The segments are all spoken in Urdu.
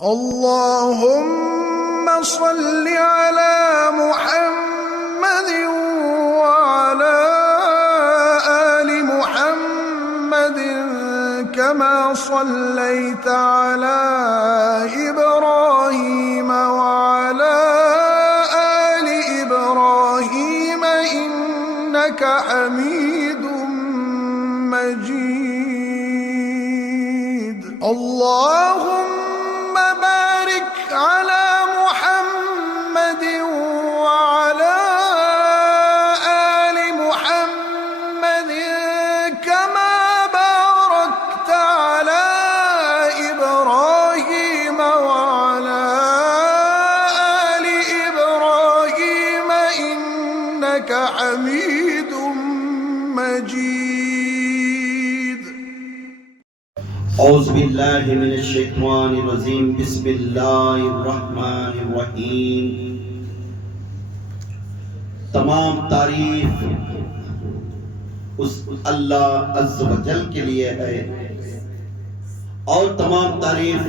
اللهم صل على محمد وعلى آل محمد كما صليت على إبراهيم وعلى آل إبراهيم إنك حميد مجيد. اللهم بارك على محمد وعلى آل محمد كما باركت على إبراهيم وعلى آل إبراهيم إنك حميد مجيد. اعوذ باللہ من الشیطان الرجیم. بسم اللہ الرحمن الرحیم. تمام تعریف اس اللہ عز و جل کے لیے ہے اور تمام تعریف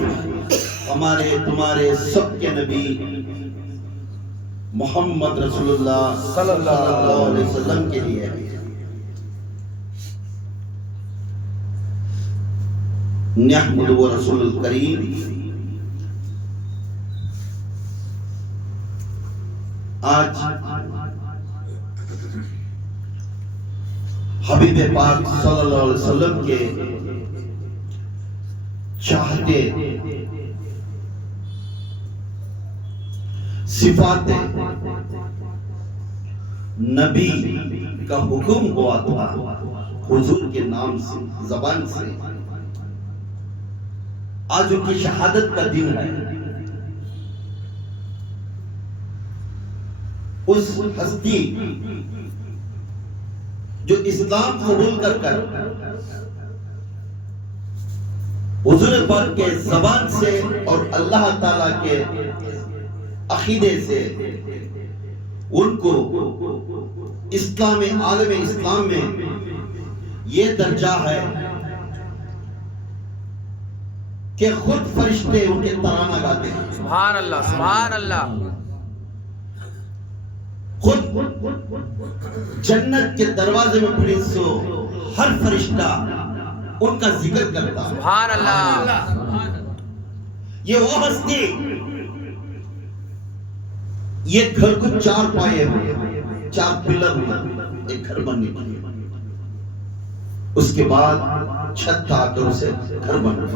ہمارے تمہارے سب کے نبی محمد رسول اللہ صلی اللہ علیہ وسلم کے لیے ہے. نحمد و رسول الکریم. آج حبیب پاک صلی اللہ علیہ وسلم کے چاہتے صفات نبی کا حکم ہوا تھا حضور کے نام سے زبان سے. آج ان کی شہادت کا دن ہے. اس ہستی جو اسلام قبول کر حضور پاک کے زبان سے اور اللہ تعالی کے عقیدے سے ان کو اسلام عالم اسلام میں یہ درجہ ہے کہ خود فرشتے ان کے ترانہ گاتے ہیں. سبحان اللہ سبحان اللہ. خود جنت کے دروازے میں کھڑے سو ہر فرشتہ ان کا ذکر کرتا ہے. سبحان اللہ. یہ وہ ہستی یہ گھر کو چار پائے ہوئے چار پلر ہوئے ایک گھر بننے کے لیے. اس کے بعد چھت آ کر اسے گھر بننا.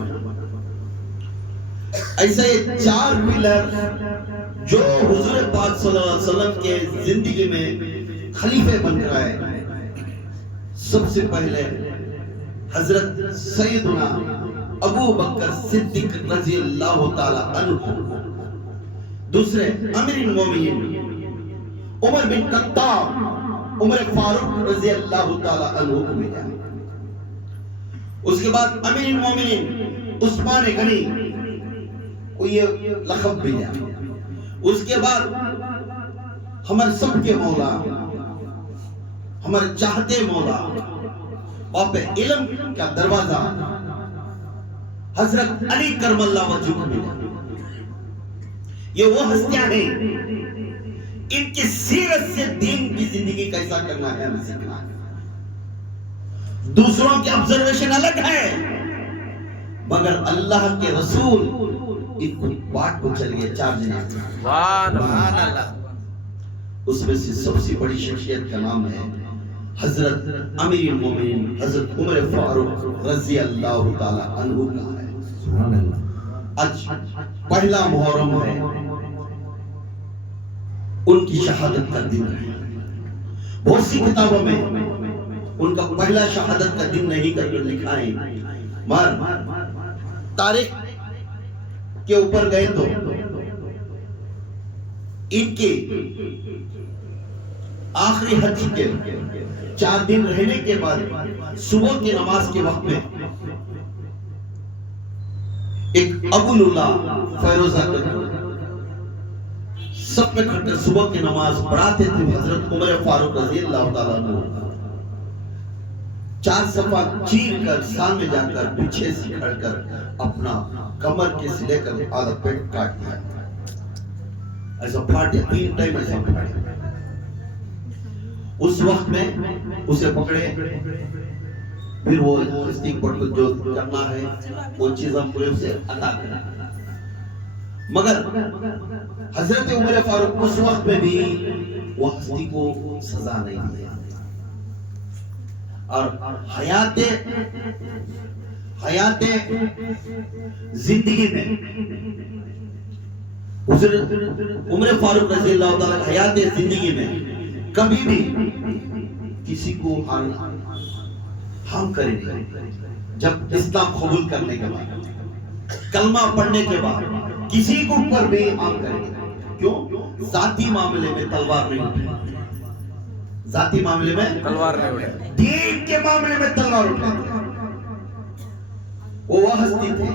ایسا یہ چار پلر جو حضور پاک صلی اللہ علیہ وسلم کے زندگی میں خلیفہ بن کر آئے. سب سے پہلے حضرت سیدنا ابو بکر صدیق رضی اللہ تعالی عنہ, دوسرے امیر المومنین عمر بن خطاب, عمر فاروق رضی اللہ تعالی عنہ کو ملا. اس کے بعد امیر المومنین عثمان غنی کو یہ لقب ملا. اس کے بعد ہمارے سب کے مولا, ہمارے چاہتے مولا, باپ علم کا دروازہ حضرت علی کرم اللہ وجہ کو ملا. یہ وہ ہستیاں ہیں ان کی سیرت سے دین کی زندگی کیسا کرنا ہے ہمیں سیکھنا ہے. دوسروں کی آبزرویشن الگ ہے مگر اللہ کے رسول ایک بات کو چل گئے چار جناب. سبحان اللہ. اس میں سے سب سے بڑی شخصیت کا نام ہے حضرت امیر المومنین حضرت عمر فاروق رضی اللہ تعالی عنہ کا ہے. سبحان اللہ. آج پہلا محرم ہے, ان کی شہادت کا دن ہے. بہت سی کتابوں میں ان کا پہلا شہادت کا دن نہیں کر لکھا ہے, مگر تاریخ کے اوپر گئے تو ان کے آخری حج کے 4 دن رہنے کے بعد صبح کی نماز کے وقت میں ایک ابو اللہ فیروزہ سب میں کھڑ کر صبح کی نماز پڑھاتے تھے حضرت عمر فاروق رضی اللہ تعالیٰ عنہ. 4 صفحہ چیر کر سامنے جا کر پیچھے سے کھڑ کر اپنا کمر کے سے لے کر آدھا پیٹ کاٹ دیا، ایسا پھاٹے 3 ٹائم ایسا پھاٹے۔ اس وقت میں اسے پکڑے، پھر وہ ہستی پر جو کرنا ہے وہ چیز ہم پورے اسے ادا کریں، مگر حضرت عمر فاروق اس وقت میں بھی وہ ہستی کو سزا نہیں دی اور حیات زندگی میں حضرت عمر فاروق رضی اللہ تعالیٰ حیات زندگی میں کبھی بھی کسی کو ہم کریں گے۔ جب اسلام قبول کرنے کے بعد، کلمہ پڑھنے کے بعد کسی کو اوپر بھی ہم کریں گے، کیوں؟ ذاتی معاملے میں تلوار نہیں اٹھے، ذاتی معاملے میں تلوار نہیں اٹھے، دین کے معاملے میں تلوار اٹھے۔ وہ ہستی تھے۔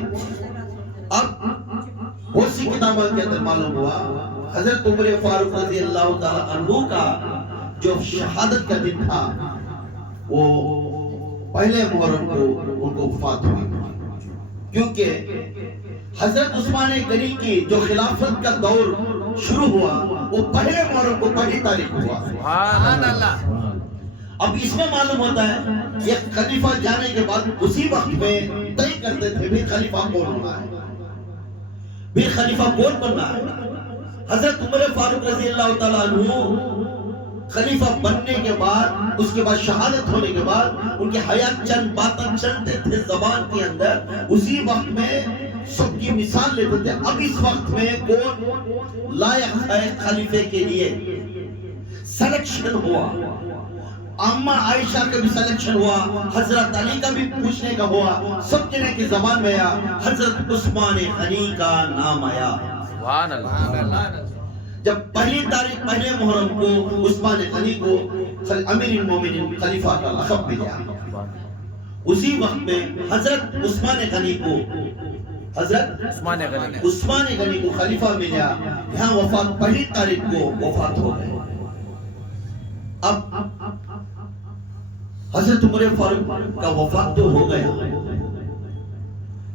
اب بہت سی کتابوں کے اندر معلوم ہوا حضرت عمر فاروق رضی اللہ تعالی عنہ کا جو شہادت کا دن تھا وہ پہلے محرم کو ان کو وفات ہوئی، کیونکہ حضرت عثمان غنی کی جو خلافت کا دور شروع ہوا وہ پہلے محرم کو 1 تاریخ کو ہوا۔ سبحان اللہ۔ اب اس میں معلوم ہوتا ہے یہ خلیفہ جانے کے بعد اسی وقت میں طے کرتے تھے بھی خلیفہ کون ہونا ہے، بھی خلیفہ کون بننا ہے۔ حضرت عمر فاروق رضی اللہ تعالیٰ عنہ خلیفہ بننے کے بعد، اس کے بعد شہادت ہونے کے بعد ان کی حیات چند باتیں چلتے تھے زبان کے اندر، اسی وقت میں سب کی مثال لیتے تھے۔ اب اس وقت میں کون لائق ہے خلیفے کے لیے، سلیکشن ہوا، اما عائشہ کا بھی سلیکشن ہوا، حضرت علی کا بھی پوچھنے کا ہوا، سب جنے کی زبان میں آیا، حضرت عثمان غنی کا نام آیا۔ سبحان اللہ۔ جب پہلی تاریخ پہلے محرم کو عثمان غنی کو امیر المومنین خلیفہ کا لقب ملا، اسی وقت میں حضرت عثمان غنی کو عثمان غنی کو خلیفہ ملا، یہاں وفات پہلی تاریخ کو وفات ہو گئے۔ اب حضرت عمر فاروق کا وفات تو ہو گیا،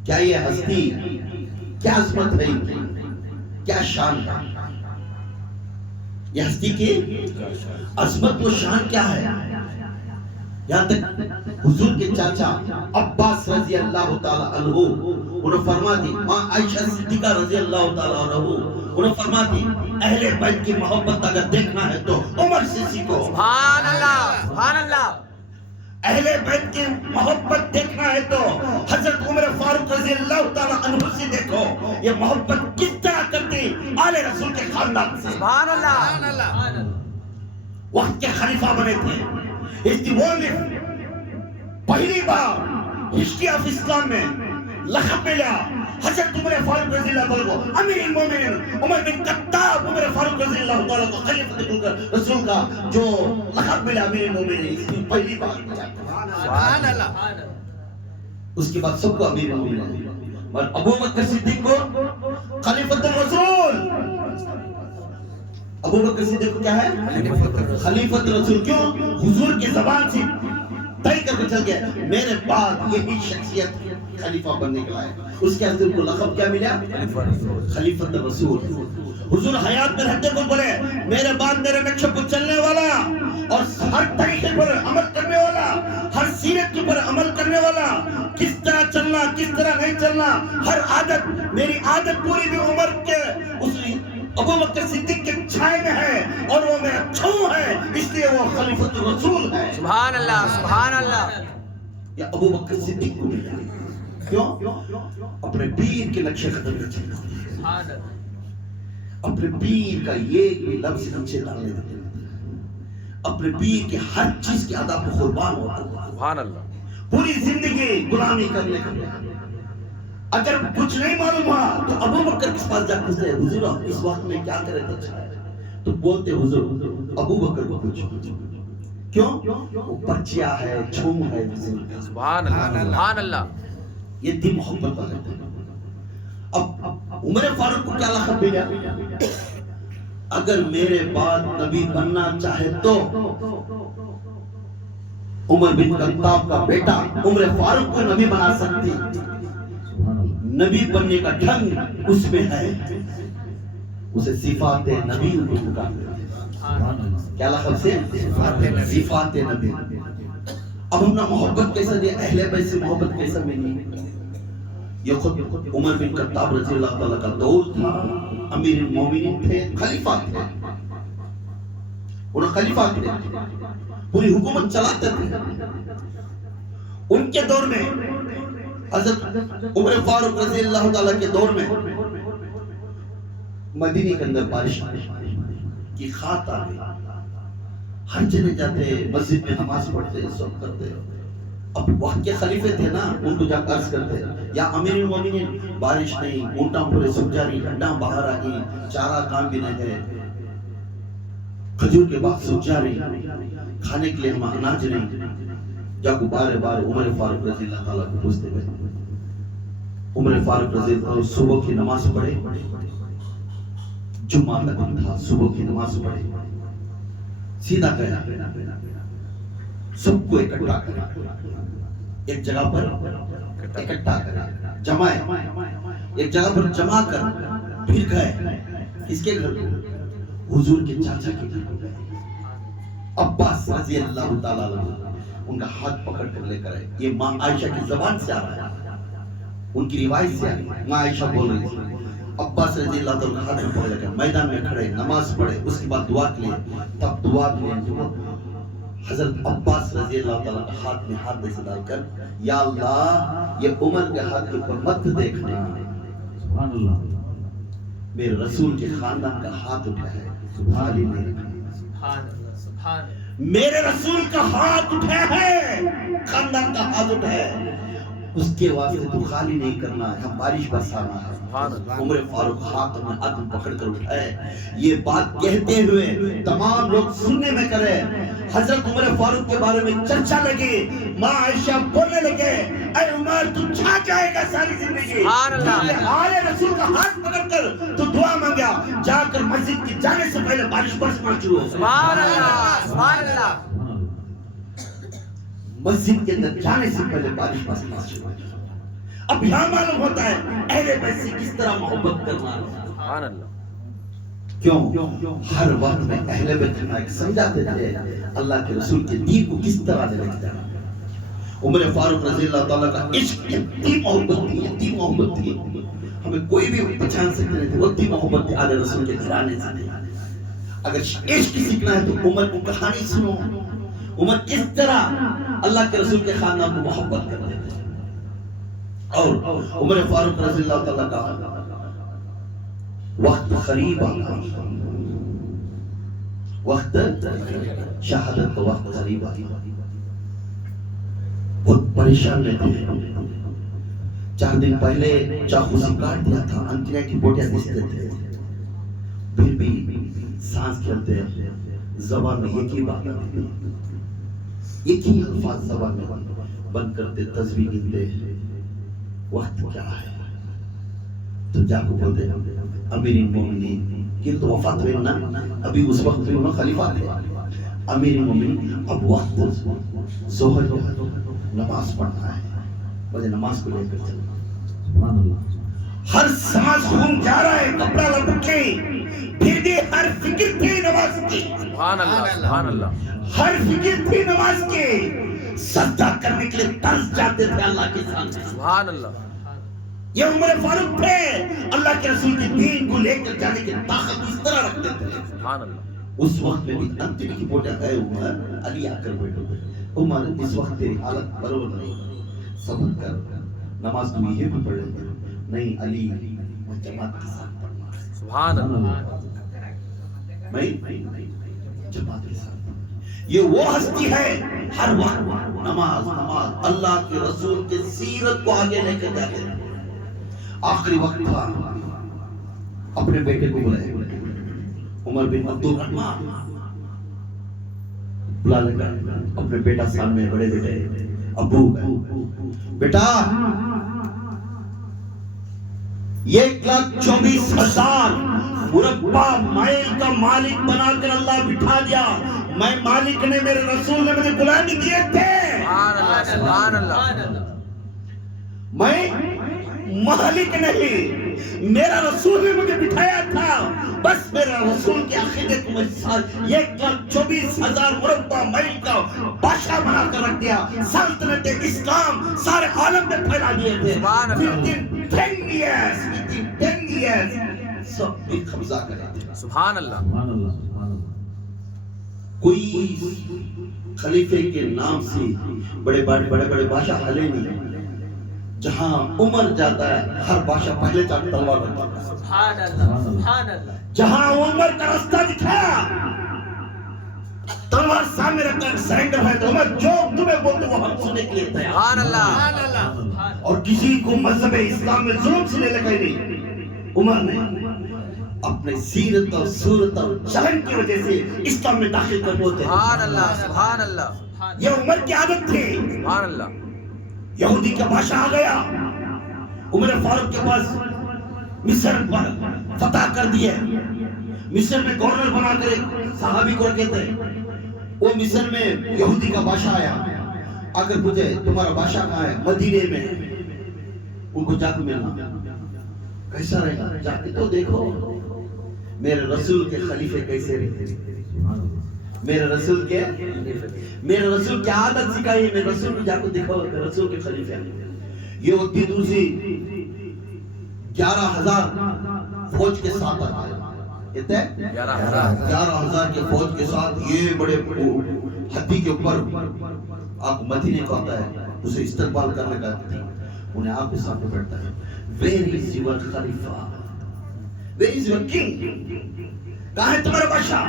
کیا یہ ہستی، کیا عظمت ہے ان کی، کیا شان ہے، یہ ہستی کی عظمت و شان کیا ہے؟ یہاں تک حضور کے چاچا عباس رضی اللہ تعالی عنہ انہوں فرماتی، ماں عائشہ صدیقہ رضی اللہ تعالی عنہ انہوں فرماتی، اہل بیت کی محبت اگر دیکھنا ہے تو عمر سے سیکھو۔ سبحان اللہ، سبحان اللہ۔ اہل بیت کی محبت دیکھنا ہے تو حضرت عمر فاروق رضی اللہ تعالی عنہ سے دیکھو، یہ محبت کس طرح کرتے آل رسول کے خاندان سے۔ سبحان اللہ۔ وقت کے خلیفہ بنے تھے، اس کی وہ پہلی بار ہسٹری آف اسلام میں لقب ملا حضرت عمر فاروق رضی اللہ تعالیٰ کو، امیر المومنین عمر بن خطاب عمر فاروق رضی اللہ تعالیٰ کو خلیفۃ رسول کا جو لقب ملا امیر المومنین، اس کی پہلی بار ملا۔ سبحان اللہ۔ اس کے بعد سب کو امیر المومنین، اور ابو بکر صدیق کو خلیفۃ الرسول۔ ابو بکر صدیق کو کیا ہے؟ خلیفۃ الرسول۔ کیوں؟ حضور کی زبان سے طے کر کے چل گیا میرے بعد یہی شخصیت خلیفہ بننے کے لائق۔ اس کے حضرت کو لقب کیا ملا؟ خلیفۃ الرسول۔ حضور حیات میں رہتے کو بولے میرے بعد میرے نقشے پر چلنے والا اور ہر طریقے پر عمل کرنے والا، ہر سیرت کے پر عمل کرنے والا، کس طرح چلنا کس طرح نہیں چلنا، ہر عادت میری عادت پوری بھی عمر کے اس ابو بکر صدیق کے چھائے میں ہے اور وہ میرا چھو ہے، اس لیے وہ خلیفۃ الرسول ہے۔ سبحان اللہ، سبحان اللہ۔ یا ابو بکر صدیق کو ملا، کیوں؟ اپنے پیر کے نقشے قدم میں چلنا، اپنے پیر کا ایک بھی لفظ نیچے ڈالنے دیتے، اپنے پیر کے ہر چیز کے ادا پر قربان ہوتا، سبحان اللہ۔ پوری زندگی غلامی کرنے کا۔ اگر کچھ نہیں معلوم ہوا تو ابو بکر کس پاس جا پوچھتے ہیں، حضور اس وقت میں کیا کرے تو اچھا ہے، تو بولتے حضور ابو بکر کو پوچھو۔ کیوں؟ وہ پرچیا ہے، چھوم ہے۔ سبحان اللہ، سبحان اللہ۔ یہ تھی محبت والے تھے۔ اب عمر فاروق کو کیا لقب ملا؟ اگر میرے بعد نبی بننا چاہے تو عمر بن خطاب کا بیٹا عمر فاروق کو نبی بنا سکتی. نبی بننے کا ڈھنگ اس میں ہے. اسے صفات نبی کہتے ہیں. کیا لقب سے؟ صفات نبی. اب ہم نے محبت کیسا دیا؟ اہل بیت سے محبت کیسا ملی؟ یہ خود عمر بن خطاب رضی اللہ تعالیٰ کا دور تھا. امیر المومنین تھے، خلیفہ تھے. انہوں خلیفہ تھے، پوری حکومت چلاتے تھے. ان کے دور میں حضرت عمر فاروق رضی اللہ تعالیٰ کے دور میں مدینے کے اندر بارش کی خات آ گئی. ہر جگہ جاتے، مسجد میں نماز پڑھتے، سب کرتے. اب وقت کے خلیفے تھے نا، ان کو جا کر عرض کرتے یا امیر المومنین بارش نہیں، اونٹاں پورے سوکھ جا رہی، ٹھنڈا باہر آ گئی، چارہ کام بھی نہیں ہے، کھجور کے باغ سوکھ جا رہی، کھانے کے لیے ہم اناج نہیں. جا کو بار بار عمر فاروق رضی اللہ تعالیٰ کو پوچھتے گئے. عمر فاروق رضی اللہ تعالیٰ صبح کی نماز پڑھے، جمعہ کا دن تھا، صبح کی نماز پڑھے، سیدھا گیا، سب کو اکٹھا کرا، ایک جگہ پر اکٹھا کرا، جمع ایک جگہ پر جمع کر پھر گئے. کس کے گھر؟ حضور کے چاچا کے گھر گئے. عباس رضی اللہ تعالیٰ عنہ ان کا ہاتھ پکڑ کر لے کر آئے. یہ ماں عائشہ کی زبان سے آ رہا ہے، ان کی روایت سے آ رہی ہے. ماں عائشہ بول رہی تھی. عباس رضی اللہ تعالیٰ ہاتھ میں پکڑ لے کر میدان میں کھڑے، نماز پڑھے، اس کے بعد دعا کے لیے. تب دعا کے لیے حضرت عباس رضی اللہ تعالیٰ کا ہاتھ میں ہاتھ ایسے ڈال کر، یا اللہ یہ عمر کے ہاتھ کے اوپر مت دیکھنا، سبحان اللہ، میرے رسول کے خاندان کا ہاتھ اٹھا ہے، سبحان اللہ، میرے رسول کا ہاتھ اٹھا ہے، خاندان کا ہاتھ اٹھا ہے، اس کے واسطے تو خالی نہیں کرنا ہے، ہم بارش برسانا ہے. عمر فاروق ہاتھ میں ہاتھ پکڑ کر اٹھائے. یہ بات کہتے ہوئے تمام لوگ سننے میں کرے. حضرت عمر فاروق کے بارے میں چرچا لگی. ماں عائشہ بولنے لگے، اے عمر تو چھا جائے گا ساری زندگی. آل رسول کا ہاتھ پکڑ کر تو دعا مانگا، جا کر مسجد کی جانے سے پہلے بارش برسنا شروع ہو. سبحان اللہ، سبحان اللہ. مسجد کے اندر جانے سے پہلے بارش برسنا شروع ہو. اب یہاں معلوم ہوتا ہے اہل بیت سے کس طرح محبت کرنا ہے. سبحان اللہ. کیوں؟ ہر وقت میں اہل بیت میں سمجھاتے تھے اللہ کے رسول کے دین کو کس طرح لے جانا. عمر فاروق رضی اللہ تعالیٰ کا عشق اتنی محبت تھی، اتنی محبت تھی، ہمیں کوئی بھی پہچان سکتے نہیں تھے. اتنی محبت تھی آل رسول کے گھرانے سے. اگر عشق سیکھنا ہے تو عمر کو کہانی سنو. عمر کس طرح اللہ کے رسول کے خاندان کو محبت کرتے تھے. اور عمر فاروق رضی اللہ تعالیٰ کا وقت قریب آیا، وقت شہادت کا وقت قریب آیا. بہت پریشان رہتے ہیں. 4 دن پہلے چاقو سے کاٹ دیا تھا، انتینا کی بوٹیاں دستے تھے، پھر بھی سانس کھلتے ہیں. زبان میں ایک ہی بات آتی، ایک ہی الفاظ زبان میں بند کرتے، تسبیح گنتے. وقت کیا ہے؟ تو جا کو بولتے امیر المومنین کی تو وفات ہوئی نا، ابھی اس وقت بھی انہوں خلیفہ تھے. امیر المومنین اب وقت ظہر کا نماز پڑھنا ہے، مجھے نماز کو لے کر چلنا. سبحان اللہ. ہر سانس خون جا رہا ہے، کپڑا لپٹ کے، پھر بھی ہر فکر تھی نماز کی. سبحان اللہ، سبحان اللہ. ہر فکر تھی نماز کی. سجدہ کرنے کے لیے ترس جاتے تھے اللہ کے سامنے. سبحان اللہ. یہ عمر فاروق تھے، اللہ کے رسول کے دین کو لے کر جانے کی طاقت اس طرح رکھتے تھے. سبحان اللہ. اس وقت میں بھی انتم کی بوٹیاں گئے. عمر علی آ کر بیٹھو. عمر اس وقت تیری حالت برابر نہیں، صبر کر، نماز تو یہ بھی پڑھے گا. نہیں علی، میں جماعت کے ساتھ پڑھنا ہے. سبحان اللہ. میں جماعت کے ساتھ. یہ وہ ہستی ہے ہر وقت نماز نماز اللہ کے رسول کے سیرت کو آگے لے کر جاتے ہیں. آخری وقت تھا، اپنے بیٹے کو بلائے. عمر بن عبد الرحمن بلا لگا اپنے بیٹا سامنے. بڑے بیٹے ابو، بیٹا 1,24,000 مربع مائل کا مالک بنا کر اللہ بٹھا دیا. میں مالک نے میرے رسول نے مجھے غلامی دیے تھے. سبحان اللہ سبحان اللہ میں مالک نہیں, میرا رسول نے مجھے بٹھایا تھا. بس میرا رسول کے عقیدے کو میں 1,24,000 مربع میل کا بادشاہ بنا کر رکھ دیا. سلطنت اسلام سارے عالم میں پھیلا دیے تھے. سبحان اللہ. within 10 years سب بھی قبضہ کرا دیا. سبحان اللہ کوئی خلیفے کے نام سے بڑے بڑے بادشاہ ہلے نہیں. جہاں عمر جاتا ہے ہر بادشاہ پہلے جا کے تلوار رکھتا ہے. سبحان اللہ سبحان اللہ. جہاں عمر کا راستہ دکھایا تلوار سامنے رکھ کر سرنڈر ہے تو عمر جو تمہیں بولتے وہ ہم سننے کے لیے تیار. سبحان اللہ. اور کسی کو مذہب اسلام میں ظلم سے لے لگائی نہیں. عمر نے اپنے سیرت اور صورت اور چلن کی وجہ سے اسلام میں داخل کر ہوتے. سبحان اللہ سبحان اللہ. یہ عمر کی عادت تھی. سبحان اللہ. یہودی کا بادشاہ آ گیا, عمر فاروق کے پاس مصر پر فتح کر دیا. مصر میں گورنر بنا کر ایک صحابی کو رکھے تھے. وہ مصر میں یہودی کا بادشاہ آیا, آ کر پوچھے تمہارا بادشاہ کہاں ہے؟ مدینے میں. ان کو جا کے ملنا. کیسا رہے گا؟ جا کے تو دیکھو میرے رسول کے خلیفے کیسے رہتے. میرے رسول کی عادت سکھائی. میرے رسول کو جا کے دیکھو میرے رسول کے خلیفے. یہ اتنی دور سے 11,000 فوج کے ساتھ آتا ہے. کہتے ہیں 11,000 کے فوج کے ساتھ یہ بڑے ہتھی کے اوپر آپ مدینے کو آتا ہے. اسے استقبال کرنے کا انہیں آپ کے سامنے بیٹھتا ہے. Where is your خلیفہ? Where is your king? کہاں ہے تمہارا بادشاہ؟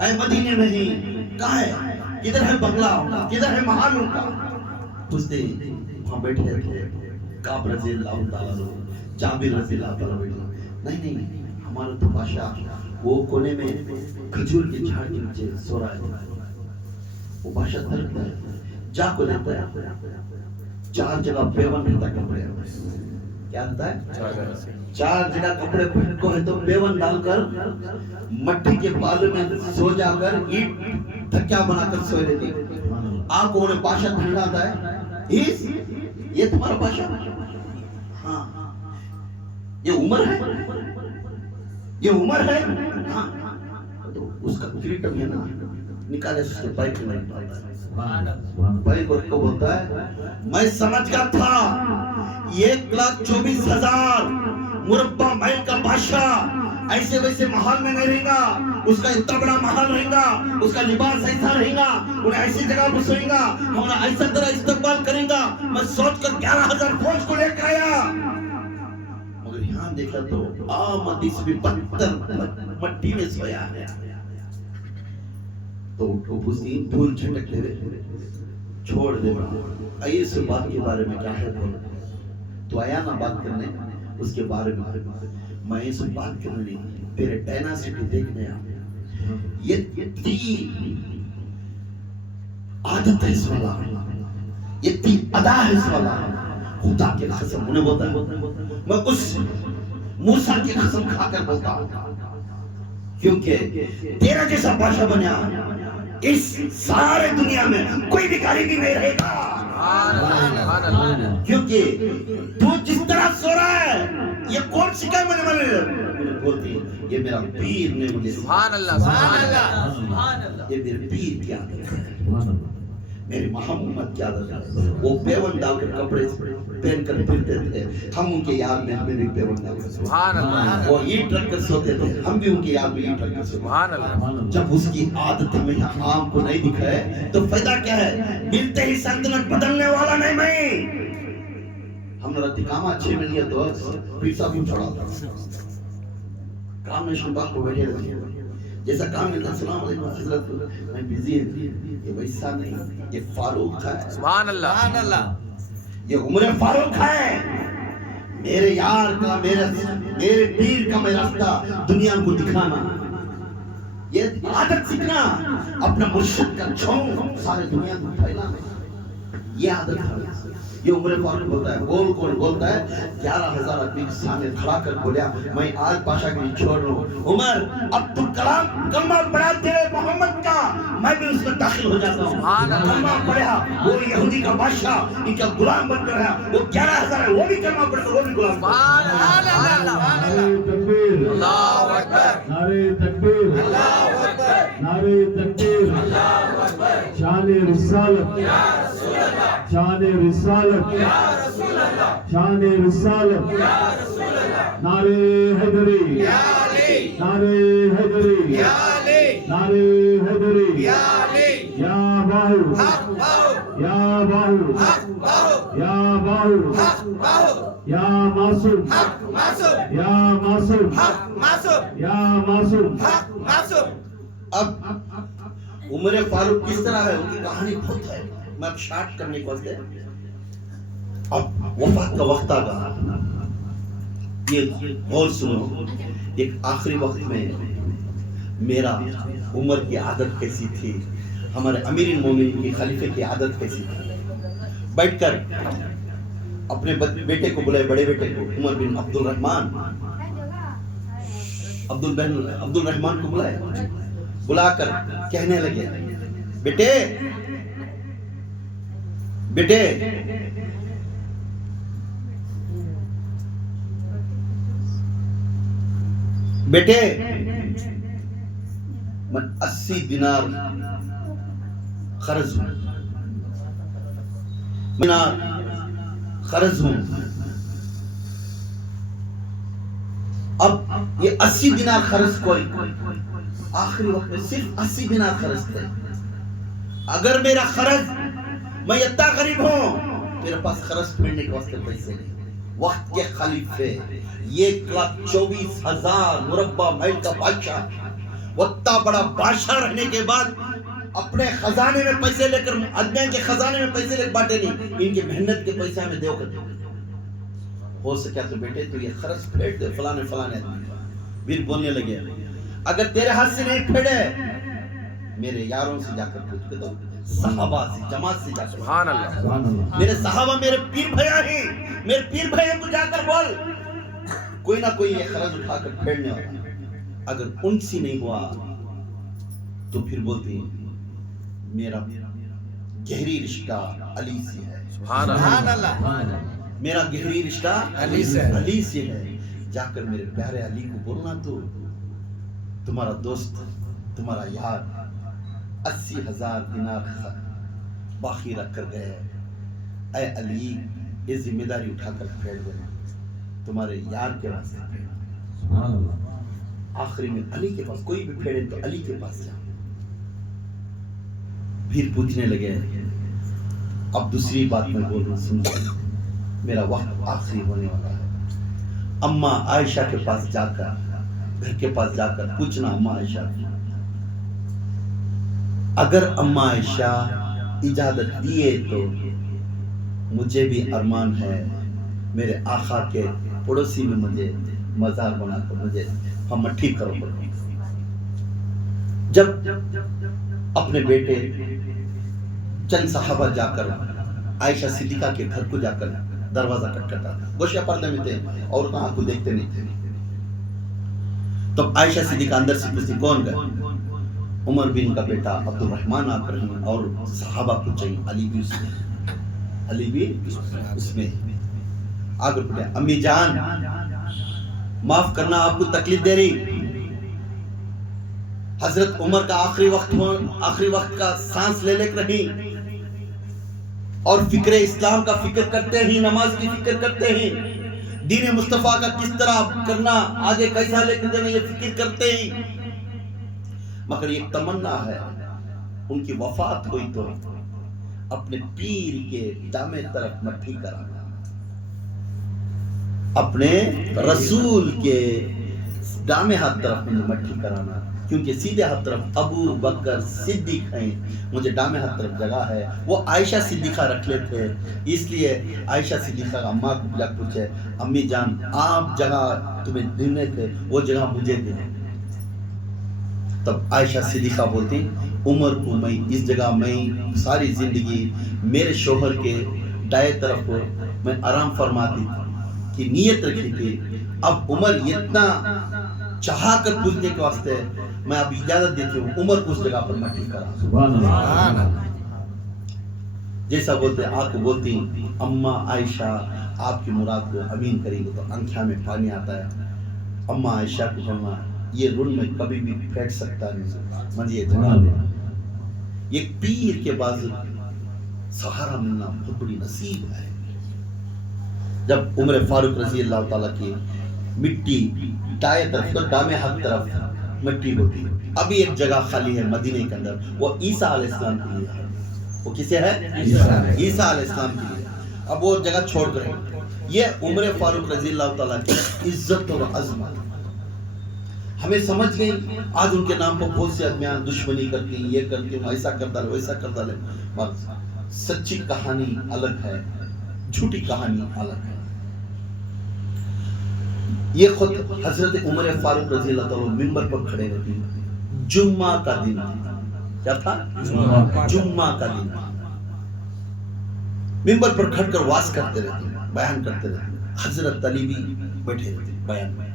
اے مدینے میں ہی. کہاں ہے؟ کدھر ہے بنگلہ؟ کدھر ہے محل ان کا؟ پوچھتے وہاں بیٹھے تھے کعب رضی اللہ تعالیٰ عنہ, جابر رضی اللہ تعالیٰ بیٹھے. نہیں ہمارا تو بادشاہ وہ کونے میں کھجور کے جھاڑ کے نیچے سو رہا ہے. وہ بادشاہ تھکتا ہے, جا کو لیتا ہے. 4 جگہ پیون رہتا کپڑے. کیا ہوتا ہے؟ 4 جگہ کپڑے پہن کو ہے تو پیون ڈال کر مٹی کے بالوں میں سو جا کر اینٹ تھکیا بنا کر سوئے رہتی. آپ کو انہیں بادشاہ ڈھونڈاتا ہے. یہ تمہارا بادشاہ؟ ہاں. یہ عمر ہے؟ یہ عمر ہے؟ ہاں. تو اس کا گریٹم ہے نا, نکالے اس کے بائک میں نہیں. بھائی کو بولتا ہے میں سمجھ گیا تھا 1,24,000 مربع میل کا بادشاہ ایسے ویسے محل میں نہیں رہے گا. اس کا اتنا بڑا محل رہے گا, اس کا لباس ایسا رہے گا, انہیں ایسی جگہ پر سوئے گا, ہمیں ایسا طرح استقبال کرے گا. میں سوچ کر 11,000 فوج کو لے کر آیا. مگر یہاں دیکھا تو آمدی سے بھی بدتر مٹی میں سویا ہے. تو پوچھتی دھول چھٹکتے ہوئے چھوڑ دے آئیے اس بات کے بارے میں کیا ہے بولو. تو آیا نا بات کرنے اس کے بارے میں اس بات کرنے نہیں, تیرے ڈائناسٹی دیکھنے آیا. یہ عادت ہے اس والا, یہ ادا ہے اس والا. خدا کے قسم انہیں بولتا ہے میں اس موسیٰ کی قسم کھا کر بولتا ہوں کیونکہ تیرا جیسا بادشاہ بنیا اس سارے دنیا میں کوئی بھی غریبی نہیں رہے گا. کیونکہ تو جس طرح سو رہا ہے یہ کون سکھائے میں بولتی یہ میرا پیر نے مجھے. سبحان اللہ سبحان اللہ سبحان اللہ. یہ میرے پیر کی عادت ہے, میری محمد کی عادت ہے. وہ پیون ڈال کر کپڑے پہن کر پھرتے تھے. ہم ان کے یاد میں ہمیں بھی پیون ڈال کر سبحان اللہ. وہ اینٹ رکھ کر سوتے تھے, ہم بھی ان کے یاد میں اینٹ رکھ کر سوتے. سبحان اللہ. جب اس کی عادت ہمیں عام کو نہیں دکھائے تو فائدہ کیا ہے؟ ملتے ہی سلطنت بدلنے والا نہیں میں. ہم نے رتی کام اچھے مل گیا تو پیر صاحب کیوں چھوڑا تھا کام نشن باغ کو بیٹھے رہے. جیسا کام ملتا السلام علیکم حضرت میں بیزی ہوں. یہ ویسا نہیں, یہ فاروق ہے. سبحان اللہ سبحان اللہ. یہ عمر فاروق ہے. میرے یار کا میرے پیر کا میں راستہ دنیا کو دکھانا, یہ عادت سیکھنا, اپنا مرشد کا چھوم سارے دنیا کو پھیلانا, یہ عادت ہے. یہ عمر فاروق بولتا ہے. بول کون بولتا ہے؟ 11,000 آدمی کے سامنے کھڑا کر بولیا میں آج بادشاہ کے لیے چھوڑ رہا ہوں. عمر اب تو کلمہ پڑھا تیرے محمد کا میں بھی اس میں داخل ہو جاتا ہوں. کلمہ پڑھا وہ یہودی کا بادشاہ ان کا غلام بن کر رہا. وہ 11,000 ہے وہ بھی کلمہ پڑھ کر وہ بھی غلام بن تکبیر اللہ اکبر نعرہ تکبیر اللہ اکبر نعرہ تکبیر اللہ اکبر شان رسالت یا رسول اللہ شان رسالت یا رسول اللہ شان رسالت یا رسول اللہ نعرہ حیدری یا علی نعرہ حیدری یا علی نعرہ حیدری یا علی یا باہو حق باہو یا باہو حق باہو یا باہو حق باہو یا معصوم حق معصوم یا معصوم حق معصوم یا معصوم حق معصوم. اب عمر فاروق کس طرح ہے ان کی کہانی بہت ہے. میں اب شارٹ کرنے کو واسطے اب وفات کا وقت آ گیا. یہ غور سنو. ایک آخری وقت میں میرا عمر کی عادت کیسی تھی, ہمارے امیر المومنین کی خلیفے کی عادت کیسی تھی. بیٹھ کر اپنے بیٹے کو بلائے, بڑے بیٹے کو عمر بن عبد الرحمن کو بلائے. بلا کر کہنے لگے بیٹے بیٹے بیٹے میں 80 دینار قرض ہوں, قرض ہوں. اب یہ 80 دینار قرض کوئی آخری وقت میں صرف 80 دینار قرض تھے. اگر میرا قرض میں اتنا غریب ہوں میرے پاس قرض پھیرنے کے واسطے پیسے نہیں. وقت کے خلیفے 1,24,000 مربع میل کا بادشاہ, اتنا بڑا بادشاہ رہنے کے بعد اپنے خزانے میں پیسے لے کر ادنان کے خزانے میں پیسے لے کر بانٹے نہیں. ان کی محنت کے پیسے ہمیں دیو کر ہو سکیا تو بیٹے تو یہ قرض پھیٹ دے فلانے فلانے. پھر بولنے لگے اگر تیرے ہاتھ سے نہیں پھیڑے میرے یاروں سے جا کر پوچھ کے دو, صحابہ سے جماعت سے جا کر, سبحان اللہ, میرے صحابہ میرے پیر بھیا ہی, میرے پیر بھیا کو جا کر بول کوئی نہ کوئی یہ قرض اٹھا کر پھیڑنے والا. اگر ان سے نہیں ہوا تو پھر بولتے ہیں میرا گہری رشتہ علی سے ہے. سبحان اللہ, میرا گہری رشتہ علی سے ہے. علی سے ہے. جا کر میرے پیارے علی کو بولنا تو تمہارا دوست تمہارا یار 80,000 دینار باقی رکھ کر گئے. اے علی یہ ذمہ داری اٹھا کر پھیڑ دینا, تمہارے یار کے واسطے پھیڑنا. آخری میں علی کے پاس کوئی بھی پھیڑے تو علی کے پاس جا. پھر پوچھنے لگے اب دوسری بات میں بول رہا ہوں سن, میرا وقت آخری ہونے والا ہے. اماں عائشہ کے پاس جا کر گھر کے پاس جا کر پوچھنا اماں عائشہ اگر اماں عائشہ اجازت دیے تو مجھے بھی ارمان ہے میرے آقا کے پڑوسی میں مجھے مزار بنا کر مجھے مٹھی کرو. جب اپنے بیٹے چند صحابہ جا کر عائشہ صدیقہ کے گھر کو جا کر دروازہ کٹکھٹا, گوشہ پردے میں تھے اور کہاں کو دیکھتے نہیں تھے. تب عائشہ صدیقہ اندر سے پوچھتی کون گئے؟ عمر بن کا بیٹا عبد الرحمن آپ رہے اور صحابہ کو چاہیے, علی بھی اس میں, علی بھی اس میں. آگے بڑھے امی جان معاف کرنا آپ کو تکلیف دے رہی. حضرت عمر کا آخری وقت کا سانس لے لے رہی اور فکر اسلام کا فکر کرتے ہیں, نماز کی فکر کرتے ہیں, دین مصطفیٰ کا کس طرح کرنا آگے کیسا لے کر جانا یہ فکر کرتے ہیں. مگر ایک تمنا ہے ان کی وفات ہوئی تو اپنے پیر کے دامے طرف مٹھی کرانا, اپنے رسول کے دامے ہاتھ طرف مٹھی کرانا, کیونکہ سیدھے ہاتھ طرف ابو بکر صدیق ہیں, مجھے دامے ہاتھ طرف جگہ ہے. وہ عائشہ صدیقہ رکھ لیتے, اس لیے عائشہ صدیقہ کا اماں کو جا پوچھے امی جان آپ جگہ تمہیں دینے تھے وہ جگہ مجھے دیں. تب عائشہ صدیقہ بولتی عمر کو میں اس جگہ میں ساری زندگی میرے شوہر کے دائیں طرف میں آرام فرماتی کہ نیت رکھی تھی اب عمر اتنا چاہا کر پوچھنے کے واسطے میں اب اجازت دیتی ہوں عمر کو اس جگہ پر میں ٹھیک کرا. سبحان اللہ. جیسا بولتے آپ کو بولتی اماں عائشہ آپ کی مراد کو امین کریں گے تو آنکھوں میں پانی آتا ہے. اماں عائشہ کو بولنا یہ رن میں کبھی بھی پھیٹ سکتا نہیں مجھے یہ جگہ دے. یہ پیر کے بعد سہارا ملنا بہت بڑی نصیب ہے. جب عمر فاروق رضی اللہ تعالیٰ کی مٹی دائیں طرف تو دامے حق طرف مٹی ہوتی ہے. ابھی ایک جگہ خالی ہے مدینے کے اندر وہ عیسیٰ علیہ السلام کے لیے ہے. وہ کسے ہے؟ عیسیٰ علیہ السلام کے لیے. اب وہ جگہ چھوڑ کر یہ عمر فاروق رضی اللہ تعالیٰ کی عزت اور عظمت ہمیں سمجھ گئی. آج ان کے نام پر بہت سے آدمیاں دشمنی کرتی ہیں یہ کرتی ہیں ایسا کرتا ہے ویسا کرتا ہے. سچی کہانی الگ ہے جھوٹی کہانی الگ ہے. یہ خود حضرت عمر فاروق رضی اللہ تعالیٰ منبر پر کھڑے رہتے ہیں. جمعہ کا دن کیا تھا؟ جمعہ کا دن. منبر پر کھڑ کر واز کرتے رہتے ہیں بیان کرتے رہتے ہیں. حضرت علی بھی بیٹھے رہتے ہیں بیان میں.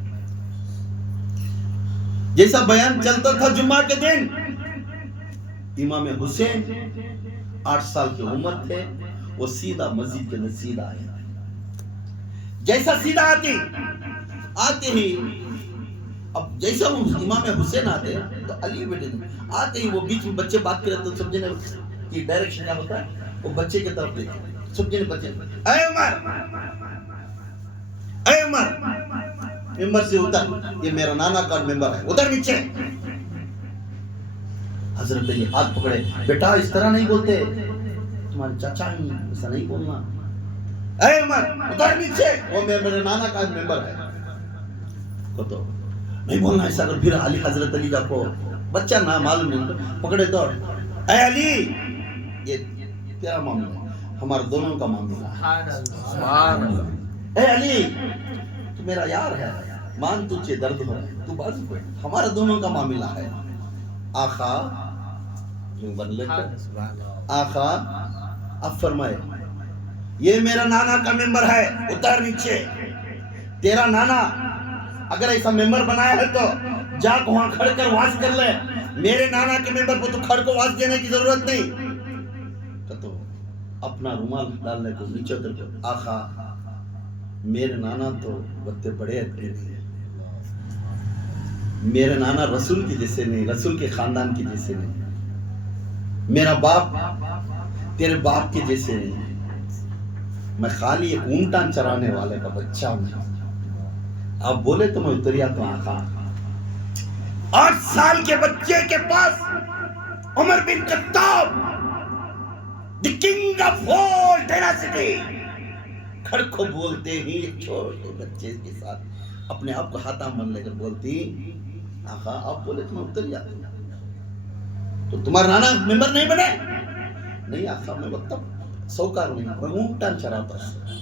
جیسا بیان چلتا تھا جمعہ کے دن امام حسین 8 سال کی عمر تھے وہ سیدھا مسجد کے اندر سیدھا آئے. جیسا سیدھا آتے ہی اب جیسا امام حسین آتے تو علی بیٹے آتے ہی وہ بیچ میں بچے بات کرے تو سمجھے کہ ڈائریکشن کیا ہوتا ہے وہ بچے کی طرف دیکھے سمجھے بچے اے عمر ممبر سے اتر یہ میرا نانا کا ممبر ہے ادھر نیچے. حضرت علی ہاتھ پکڑے بیٹا اس طرح نہیں بولتے تمہارے چاچا ہی ایسا نہیں بولنا. اے عمر ادھر نیچے وہ میرے نانا کا ممبر ہے تو نہیں بولنا ایسا. اگر پھر علی حضرت علی کو بچہ نہ معلوم نہیں پکڑے تو اے علی یہ تیرا معاملہ ہے ہمارے دونوں کا معاملہ ہے. اے علی تو میرا یار ہے مان تجھے درد ہو تو بات کوئی ہمارا دونوں کا معاملہ ہے. آقا آقا اب فرمائے یہ میرا نانا کا ممبر ہے اتر نیچے. تیرا نانا اگر ایسا ممبر بنایا ہے تو جا کو وہاں کھڑ کر واز کر لے. میرے نانا کے ممبر پر تو کھڑ کو واز دینے کی ضرورت نہیں. تو اپنا رومال ڈالنے کو نیچے اتر کر آقا میرے نانا تو بتے بڑے اچھے ہیں. میرے نانا رسول کی جیسے نہیں رسول کے خاندان کی جیسے نہیں. میرا باپ تیرے باپ کے جیسے نہیں. میں خالی ایک اونٹان چرانے والے کا بچہ ہوں. آپ بولے تو میں اتریا تو آقا 8 سال کے بچے کے پاس عمر بن خطاب the king of whole dynasty کھڑ کو بولتے ہی ایک چھوٹے بچے کے ساتھ اپنے آپ کو ہاتھا من لے کر بولتی آقا آپ بولے تو میں اتر جاتا ہوں تو تمہارا نانا ممبر نہیں بنے. نہیں آقا میں وقت سوکار نہیں میں اونٹان چراتا ہوں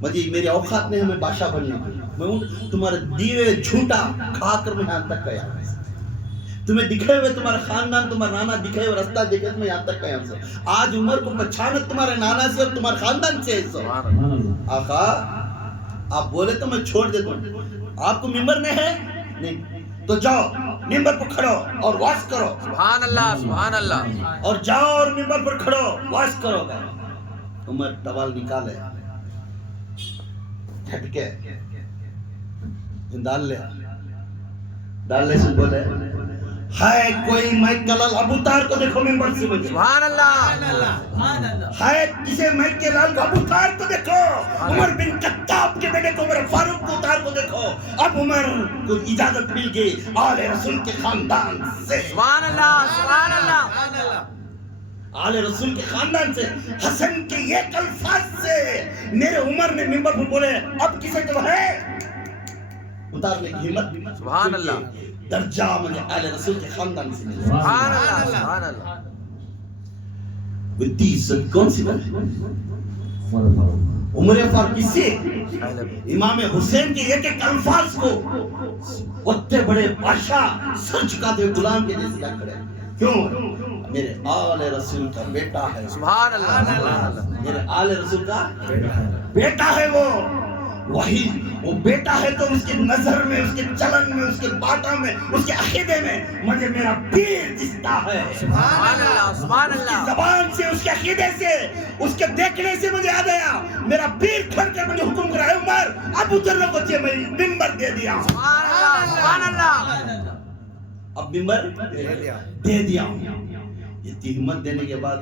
مجھے میری اوقات نے ہمیں بادشاہ بننے کی. میں تمہارے دیوے جھوٹا کھا کر میں یہاں تک گیا. تمہیں دکھے ہوئے تمہارا خاندان تمہارا نانا دکھے ہوئے رستہ دیکھے تو میں یہاں تک گیا ہوں. آج عمر کو پہچانا تمہارے نانا سے اور تمہارے خاندان سے. آقا آپ بولے تو میں چھوڑ دیتا ہوں. آپ کو ممبر نہیں ہے نہیں تو جاؤ ممبر پر کھڑو اور واز کرو. سبحان اللہ سبحان اللہ. اور جاؤ اور ممبر پر کھڑو واز کرو. عمر ٹوال نکالے جھٹکے ڈالنے سے بولے ہے کوئی مائیکل ابو طاہر کو دیکھو ممبر سے بولے سبحان اللہ. ہے کسے مائیکل ابو طاہر کو دیکھو. عمر بن خطاب کے بیٹے کو عمر فاروق کو طاہر کو دیکھو. اب عمر کو اجازت مل گئی آل رسول کے خاندان سے. سبحان اللہ سبحان اللہ. آل رسول کے خاندان سے حسن کے ایک الفاظ سے میرے عمر نے ممبر پر بولے اب کسے تو ہے اتارنے کی ہمت. سبحان اللہ. درجہ مجھے آل رسول کے خاندان سے ملا. سبحان اللہ سبحان اللہ. عزت کون سی بات عمر فاروق سے امام حسین کے ایک ایک الفاظ کو اتنے بڑے بادشاہ سر جھکاتے ہوئے غلام کے جیسے کھڑے. کیوں میرے آل رسول کا بیٹا ہے، سبحان اللہ سبحان اللہ میرے آل رسول کا بیٹا ہے وہی وہ بیٹا ہے تو اس کی نظر میں، اس کے چلن میں، اس کے باتوں میں، اس کے عقیدے میں مجھے میرا پیر دکھتا ہے۔ سبحان اللہ سبحان اس کی اللہ زبان سے، اس کے عقیدے سے، اس کے دیکھنے سے مجھے یاد آیا میرا پیر کھڑ کر مجھے حکم کرا ہے عمر اب اترنے کو چاہیے، میں ممبر دے دیا، سبحان اللہ سبحان اللہ اب ممبر دے دیا۔ اتنی ہمت دینے کے بعد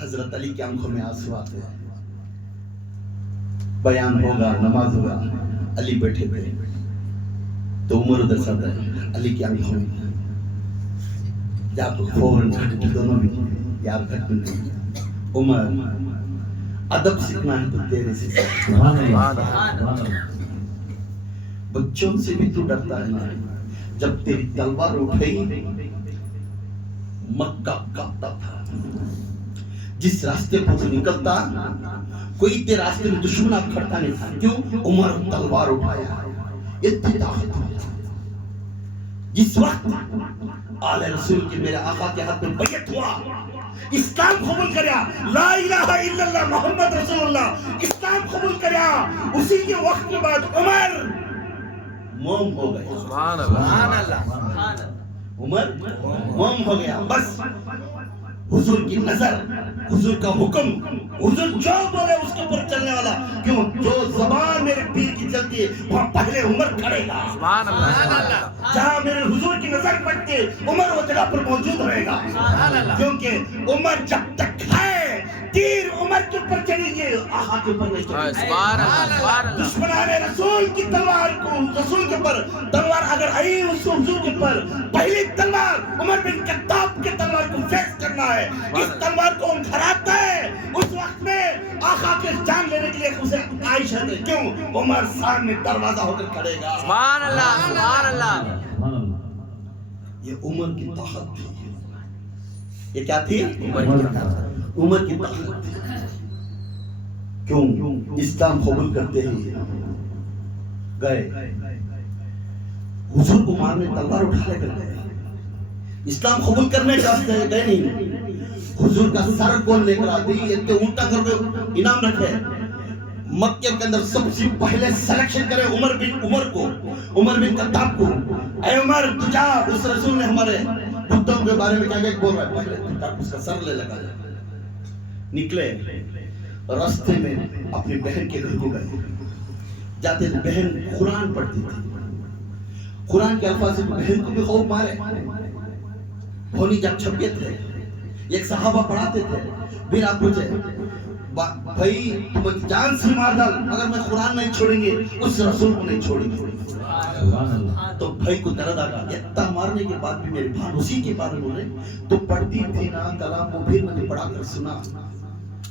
حضرت علی کی آنکھوں میں آنسو آتے ہیں، بیان ہوگا، نماز ہوگا، علی بیٹھے تھے تو عمر ادھر ساتھ ہے، علی کی آنکھوں میں جا تو فوراً دونوں بھی یار گھٹ ملتے عمر ادب سیکھنا ہے تو تیرے سے سیکھ، سبحان اللہ سبحان اللہ بچوں سے بھی تو ڈرتا ہے نا، جب تیری تلوار اٹھائی مکہ کانپتا تھا، جس راستے پر تو نکلتا کوئی تیرے راستے میں دشمن آپ کھڑتا نہیں تھا، کیوں؟ عمر تلوار اٹھایا، اتنی طاقت ہے۔ جس وقت آل رسول کی میرے آقا کے ہاتھ میں بیعت ہوا، اسلام قبول کریا، لا الہ الا اللہ محمد رسول اللہ اسلام قبول کریا، اسی کے وقت کے بعد عمر موم ہو گیا، سبحان اللہ عمر موم ہو گیا، بس حضور کی نظر، حضور کا حکم، حضور جو بولے اس کے اوپر چلنے والا، کیوں؟ جو زبان میرے پیر کی چلتی ہے وہاں پہلے عمر کھڑے گا، سبحان اللہ جہاں میرے حضور کی نظر پڑتی ہے عمر وہ جگہ پر موجود رہے گا، کیونکہ عمر جب تک ہے تیر عمر کے اوپر چلی گئی، آقا کے اوپر نہیں چلی۔ سبحان اللہ سبحان اللہ دشمنان رسول کی تلوار کو، رسول کے پر تلوار اگر آئی اس کو حضور کے پر پہلی تلوار عمر بن خطاب کے تلوار کو فیس کرنا ہے، اس تلوار کو ہراتا ہے، اس وقت میں آقا کے جان لینے کے لیے اسے عائشہ نے، کیوں؟ عمر سامنے دروازہ ہو کر کھڑے گا، سبحان اللہ سبحان اللہ سبحان اللہ یہ عمر کی طاقت تھی، یہ کیا تھی؟ عمر کی طاقت۔ عمر کی طاقت تھی، کیوں؟ اسلام قبول کرتے ہی گئے، حضور کو مارنے تلوار اٹھا لے کر گئے، اسلام قبول کرنے کے واسطے گئے نہیں، حضور کا سر کون لے کر آتے ہی اتنے الٹا کر کے انعام رکھے، مکے کے اندر سب سے پہلے سلیکشن کرے عمر بن خطاب کو، اے عمر تو جا، اس رسول نے ہمارے بتوں کے بارے میں کیا کیا بول رہا ہے، پہلے تو اس کا سر لے لگا جائے۔ نکلے راستے میں اپنی بہن کے گھر کو گئے، جاتے تھے بہن قرآن پڑھتی تھی، قرآن کے الفاظ سے بہن کو بھی خوف مارے، بھونی جب چھپے تھے، ایک صحابہ پڑھاتے تھے، پھر آپ پوچھے بھائی تم جان سے مار ڈال مگر میں قرآن نہیں چھوڑیں گے، اس رسول کو نہیں چھوڑیں گے، سبحان اللہ تو بھائی کو درد آ گیا، اتنا مارنے کے بعد بھی میرے بھان اسی کے بارے میں بولے تو پڑھتی تھی نا کلام کو، پھر مجھے پڑھا کر سنا،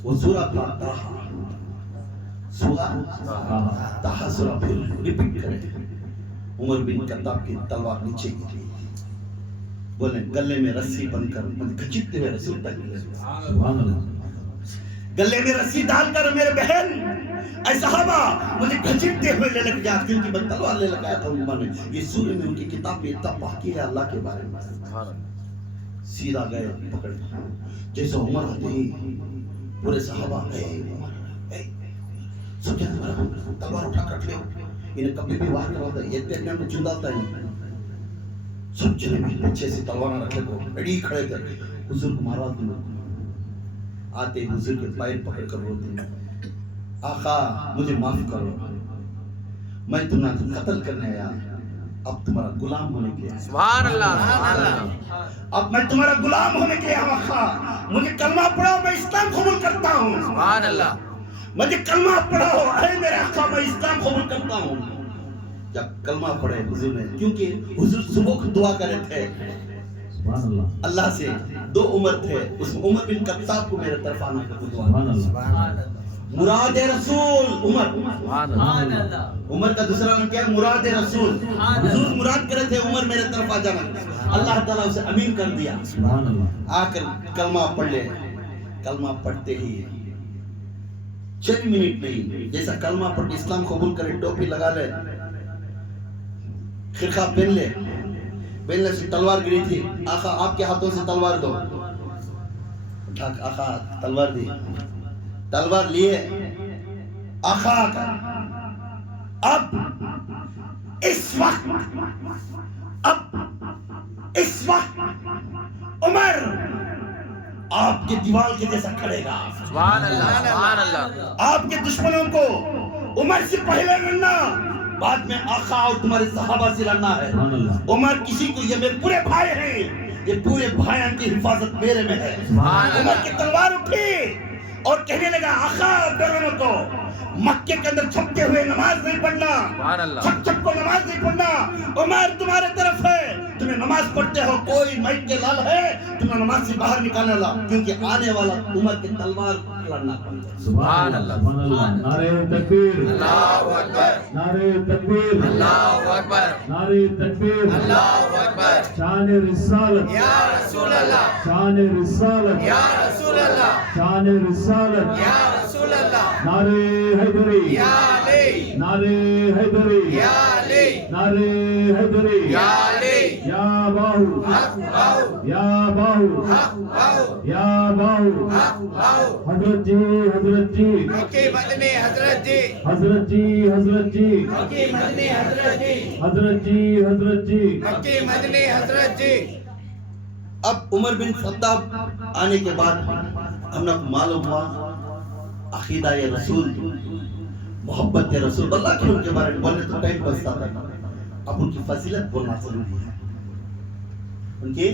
وہ سورہ تاہا سورہ پھر ریپیٹ کرے، عمر بن خطاب کی تلوار نیچے گری، بولے گلے میں رسی بن کر مجھے گھچیٹتے ہوئے رسول تک ملے، سبحان اللہ گلے میں رسی ڈال کر میرے بہن اے صحابہ مجھے گھچیٹتے ہوئے لے لگ جا، کیونکہ میں تلوار لے لگایا تھا عمر نے، یہ سورہ میں ان کی کتاب میں اتنا پاکی ہے اللہ کے بارے میں، سیدھا گئے پکڑ جیسے عمر ہوتے ہی پورے صحابہ اے عمر اے سب جانے تلوار اٹھا کر لے، انہیں کبھی بھی وار کرا ہوتا ہے، یہ تیرنے میں چندہ ہوتا ہے، سب جنے بھی اچھے سے تلوار رکھے کو ریڈی کھڑے کر حضور کو مارا دوں، آتے حضور کے پیر پکڑ کر روتے، آقا مجھے معاف کرو، میں تمہیں قتل کرنے آیا، اب تمہارا غلام ہونے کے لیے، سبحان اللہ سبحان اللہ اب میں تمہارا غلام ہونے کے لیے آقا مجھے کلمہ پڑھاؤ، میں اسلام قبول کرتا ہوں، سبحان اللہ مجھے کلمہ پڑھاؤ، اے میرے آقا میں اسلام قبول کرتا ہوں۔ جب کلمہ پڑھے حضور نے، کیونکہ حضور صبح دعا کرے تھے سبحان اللہ اللہ سے، دو عمر تھے، اس میں عمر بن خطاب کو میرے طرف آنا کر دعا، سبحان اللہ مراد رسول عمر، سبحان اللہ عمر کا دوسرا نام کیا ہے؟ مراد رسول، حضور مراد کرے تھے عمر میرے طرف آ جانا، اللہ تعالیٰ اسے امین کر دیا، سبحان اللہ آ کر کلمہ پڑھ لے، کلمہ پڑھتے ہی 6 منٹ نہیں، جیسا کلمہ پڑھ کے اسلام قبول کرے، ٹوپی لگا لے، خرقہ پہن لے، پہننے سے تلوار گری تھی، آقا آپ کے ہاتھوں سے تلوار دو، اٹھا آقا تلوار دی، تلوار لیے آقا کا اب اس وقت عمر آپ کے دیوال کے جیسا کھڑے گا. سبحان اللہ سبحان اللہ. آپ کے دشمنوں کو عمر سے پہلے لڑنا، بعد میں آقا اور تمہارے صحابہ سے لڑنا ہے. عمر کسی کو، یہ میرے پورے بھائی ہیں، یہ پورے بھائیوں کی حفاظت میرے میں ہے. عمر کی تلوار اٹھی اور کہنے لگا آقا ڈرنے کو مکے کے اندر چھپتے ہوئے نماز نہیں پڑھنا، چھپ کو نماز نہیں پڑھنا. عمر تمہارے طرف ہے، تمہیں نماز پڑھتے ہو، کوئی مائک کے لال ہے تمہیں نماز سے باہر نکالنے والا، کیونکہ آنے والا عمر کی تلوار لڑنا پڑتا ہے. سبحان اللہ. نعرہ تکبیر، اللہ اکبر. نعرہ تکبیر، اللہ اکبر. نعرہ تکبیر، اللہ اکبر. شان رسالت، یا رسول اللہ. شان رسالت، یا رسول اللہ. شان رسالت. یا رسول اللہ. نعرہ حیدری، یا علی. نعرہ حیدری، یا علی. نعرہ حیدری، یا علی. یا باہو، حق باہو. یا باہو، حق باہو. یا باہو. حق باہو. حضرت جی، حضرت جی، مکی مدنی حضرت جی. حضرت جی، حضرت جی، مکی مدنی حضرت جی. حضرت جی، حضرت جی. مکی مدنی حضرت جی. اب عمر بن خطاب آنے کے بعد ہم نے معلوم ہوا عقیدہ رسول، محبت رسول اللہ کے ان کے بارے میں بولنے تو ٹائم بچتا تھا. اب ان کی فضیلت بولنا ضروری ہے، ان کی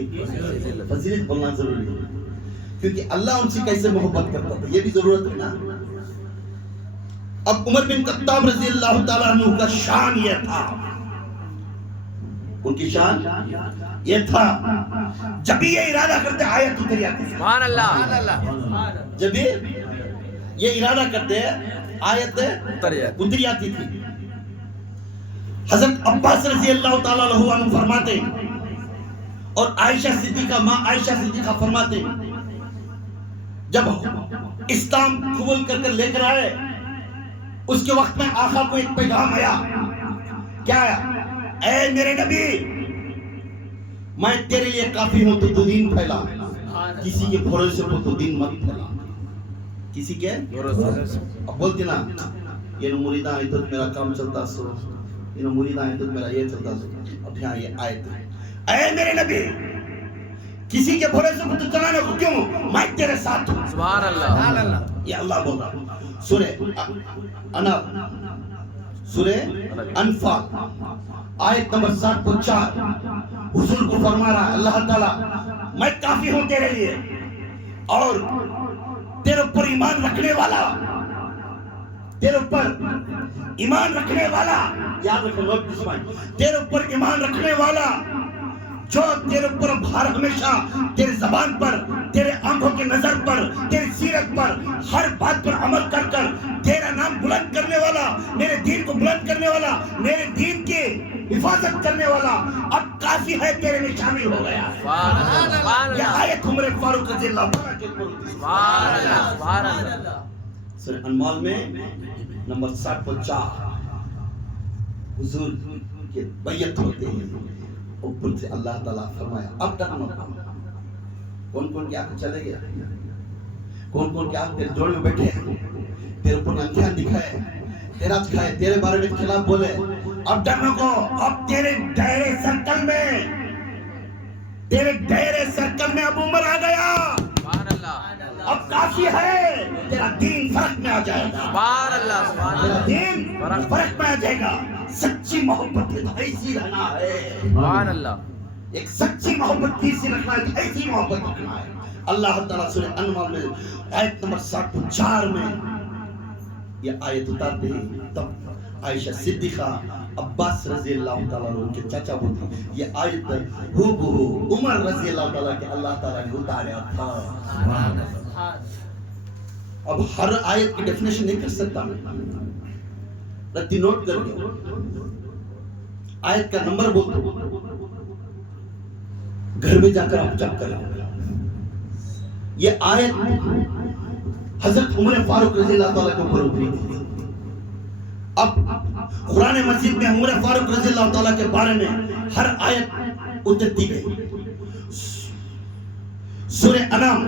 فضیلت بولنا ضروری ہے، کیونکہ اللہ ان سے کیسے محبت کرتا تھا یہ بھی ضرورت ہے نا. اب عمر بن خطاب رضی اللہ تعالیٰ عنہ کا شان یہ تھا، ان کی شان یہ تھا جب یہ ارادہ کرتے آیت اتری آتی ہے. سبحان اللہ. جب یہ ارادہ کرتے آیت اتری آتی تھی. حضرت عباس رضی اللہ تعالیٰ عنہ فرماتے اور عائشہ صدیقہ، ماں عائشہ صدیقہ فرماتے جب اسلام قبول کر کر لے کر آئے اس کے وقت میں آقا کو ایک پیغام آیا. کیا آیا؟ اے میرے نبی میں تیرے لیے کافی ہوں تو دین پھیلا، کسی کے بھروسے پر تو دین مت پھیلا. کسی کے اب بولتے نا یہ مریداں ہیں تو میرا کام چلتا سو، یہ مریداں ہیں تو میرا یہ چلتا سو. اب یہاں یہ آیت ہے اے میرے نبی کسی کے بھروسے پر تو چلانا کیوں، میں تیرے ساتھ ہوں. سبحان اللہ. یہ اللہ بول رہا. سورہ انفال آیت نمبر 704 حضور کو فرما رہا ہے اللہ تعالیٰ میں کافی ہوں تیرے لیے، اور تیرے اوپر ایمان رکھنے والا، تیرے اوپر ایمان رکھنے والا، یاد رکھو تیرے اوپر ایمان رکھنے والا جو تیرے اوپر ہمیشہ تیرے زبان پر، تیرے آنکھوں کی نظر پر، تیری سیرت پر، ہر بات پر عمل کر کر تیرا نام بلند کرنے والا، میرے دین کو بلند کرنے والا، میرے دین کی حفاظت کرنے والا اب کافی ہے تیرے میں شامل ہو گیا. یہ آیت عمر فاروق رضی اللہ عنہ کے اوپر سورہ انفال میں نمبر 704 حضور کے بیعت ہوتے ہیں. اوپر سے اللہ تعالیٰ فرمایا اب تک کون کون کی آنکھ چلے گیا، کون کون کی آنکھ تیرے جوڑ میں بیٹھے ہیں، تیرے اوپر انکھیاں دکھائے، تیرا دکھائے، تیرے بارے میں خلاف بولے. اب ڈرنے کو اب تیرے دائرے سرکل میں اب عمر آ گیا. اب کافی ہے، تیرا دین فرق میں آ جائے گا. تیرا دین فرق میں آ جائے گا. سچی محبت ایسی رہنا ہے، ایک سچی محبت ایسی رکھنا ہے، ایسی محبت رکھنا ہے. اللہ تعالیٰ سورہ انفال میں آیت نمبر 704 میں یہ آیت اتارتے ہیں. تب عائشہ صدیقہ عباس رضی اللہ تعالیٰ عنہ کے چچا بولتے یہ آیت ہو عمر رضی اللہ تعالیٰ کے اللہ تعالیٰ نے اتاریا تھا. اب ہر آیت کی ڈیفینیشن نہیں کر سکتا میں، رتی نوٹ کر کے آیت کا نمبر بولتا ہوں، گھر میں جا کر آپ چیک کریں. یہ آیت حضرت عمر فاروق رضی اللہ تعالیٰ کے اوپر اتری تھی. اب قرآن مجید میں عمر فاروق رضی اللہ تعالیٰ کے بارے میں ہر آیت اترتی گئی. سورہ انعام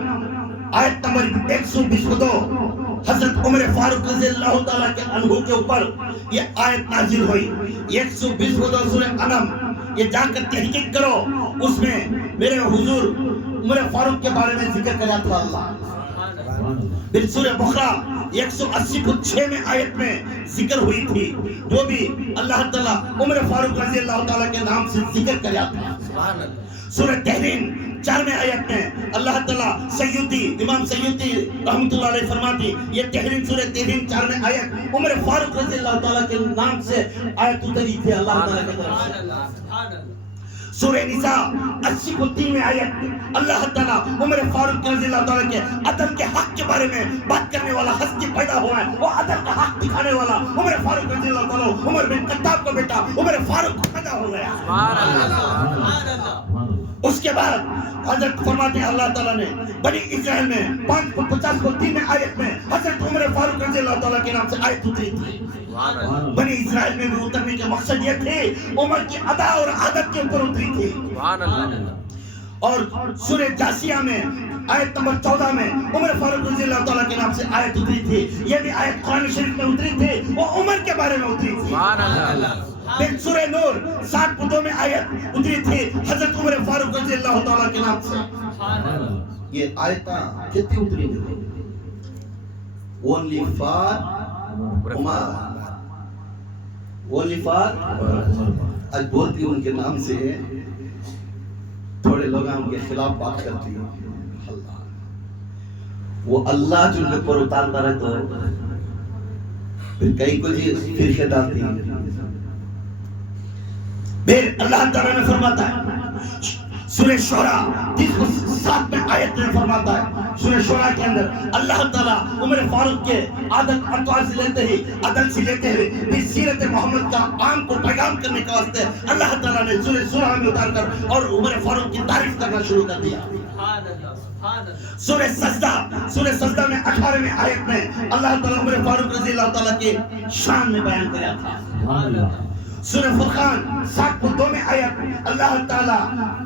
آیت نمبر 122 حضرت عمر فاروق رضی اللہ تعالیٰ کے عنہ کے اوپر یہ آیت نازل ہوئی. 122 سورہ انعام، یہ جا کر تحقیق کرو، اس میں میرے حضور عمر فاروق کے بارے میں ذکر کرا تھا اللہ. پھر سورہ بقرہ 186 میں آیت میں ذکر ہوئی تھی، جو بھی اللہ تعالیٰ عمر فاروق رضی اللہ تعالیٰ کے نام سے ذکر کرا تھا. سورہ تحریم 4 آیت میں اللہ تعالیٰ سیوطی امام سیوطی رحمت اللہ علیہ فرماتی، یہ تحریم سورہ تحریم 4 آیت عمر فاروق رضی اللہ تعالیٰ کے نام سے آیت اتری تھی اللہ تعالیٰ کی طرف سے. سورہ نساء 83 آیت اللہ تعالیٰ عمر فاروق رضی اللہ تعالیٰ کے عدل کے حق کے بارے میں بات کرنے والا ہستی پیدا ہوا ہے، وہ عدل کا حق دکھانے والا عمر فاروق رضی اللہ تعالیٰ، عمر بن خطاب کا بیٹا عمر فاروق پیدا ہو گیا. اس کے بعد حضرت فرماتے ہیں اللہ تعالیٰ نے بنی اسرائیل میں 553 آیت میں حضرت عمر فاروق رضی اللہ تعالیٰ کے نام سے آیت اتری تھی. بنی اسرائیل میں بھی اترنے کے مقصد یہ تھے، عمر کی ادا اور عادت کے اوپر اتری تھی. اور سورہ جاسیہ میں آیت نمبر 14 میں عمر فاروق رضی اللہ تعالیٰ کے نام سے آیت اتری تھی. یہ بھی آیت قرآن شریف میں اتری تھی، وہ عمر کے بارے میں اتری تھی. پھر سورہ نور 7 میں آیت اتری تھی حضرت عمر فاروق رضی اللہ تعالیٰ کے نام سے. یہ آیتاں کتنی اتری تھی؟ only for Umar, only for آج بولتی ان کے نام سے تھوڑے لوگ ان کے خلاف بات کرتی ہیں. اللہ وہ اللہ جو ان کے اوپر اتارتا رہتا ہے، پھر کئی کو جی فرقے ڈالتی ہیں. پھر اللہ تعالیٰ نے فرماتا ہے سورہ شعراء 37 میں آیت میں فرماتا ہے، سورہ شعراء کے اندر اللہ تعالیٰ عمر فاروق کے عادت اطوار سے لیتے ہی عدل سے لیتے ہوئے بھی سیرت محمد کا عام کو پیغام کرنے کا واسطے اللہ تعالیٰ نے سورہ شعراء میں اتار کر اور عمر فاروق کی تعریف کرنا شروع کر دیا. سورہ سجدہ میں 18 آیت میں اللہ تعالیٰ عمر فاروق رضی اللہ تعالیٰ کے شان میں بیان کیا تھا. سورہ فرقان 7 میں آیت اللہ تعالیٰ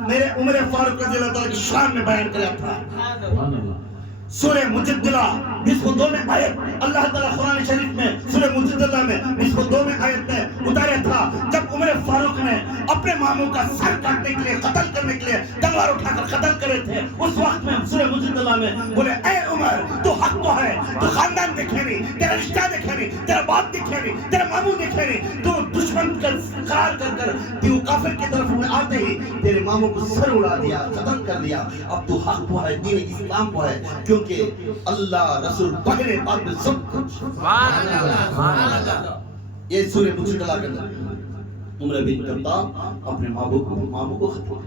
میرے عمر فاروق رضی اللہ تعالیٰ کی شان میں بیان کیا تھا. سورہ مجدلہ 22 میں آیت اللہ تعالیٰ قرآن شریف میں سورہ مجدلہ میں 22 میں آیت میں اتارا تھا، جب عمر فاروق نے اپنے ماموں کا سر کاٹنے کے لیے قتل کرنے کے لیے تلوار اٹھا کر قتل کرے تھے، اس وقت میں سورہ مجدلہ میں بولے اے عمر تو حق تو ہے، تو خاندان دیکھے نہیں، تیرا رشتہ دیکھے نہیں، تیرا باپ دیکھے نہیں، تیرا ماموں دیکھے نہیں، تو دشمن کا قرار کر کر تو کافر کی طرف میں آتے ہی تیرے ماموں کو سر اڑا دیا، قتل کر دیا. اب تو حق تو ہے، دین اسلام کو ہے، کیونکہ اللہ رسول پہلے بعد میں سب کچھ. سبحان اللہ. یہ سورہ مجدلہ کے اندر عمر بن خطاب اپنے ماموں کو ختم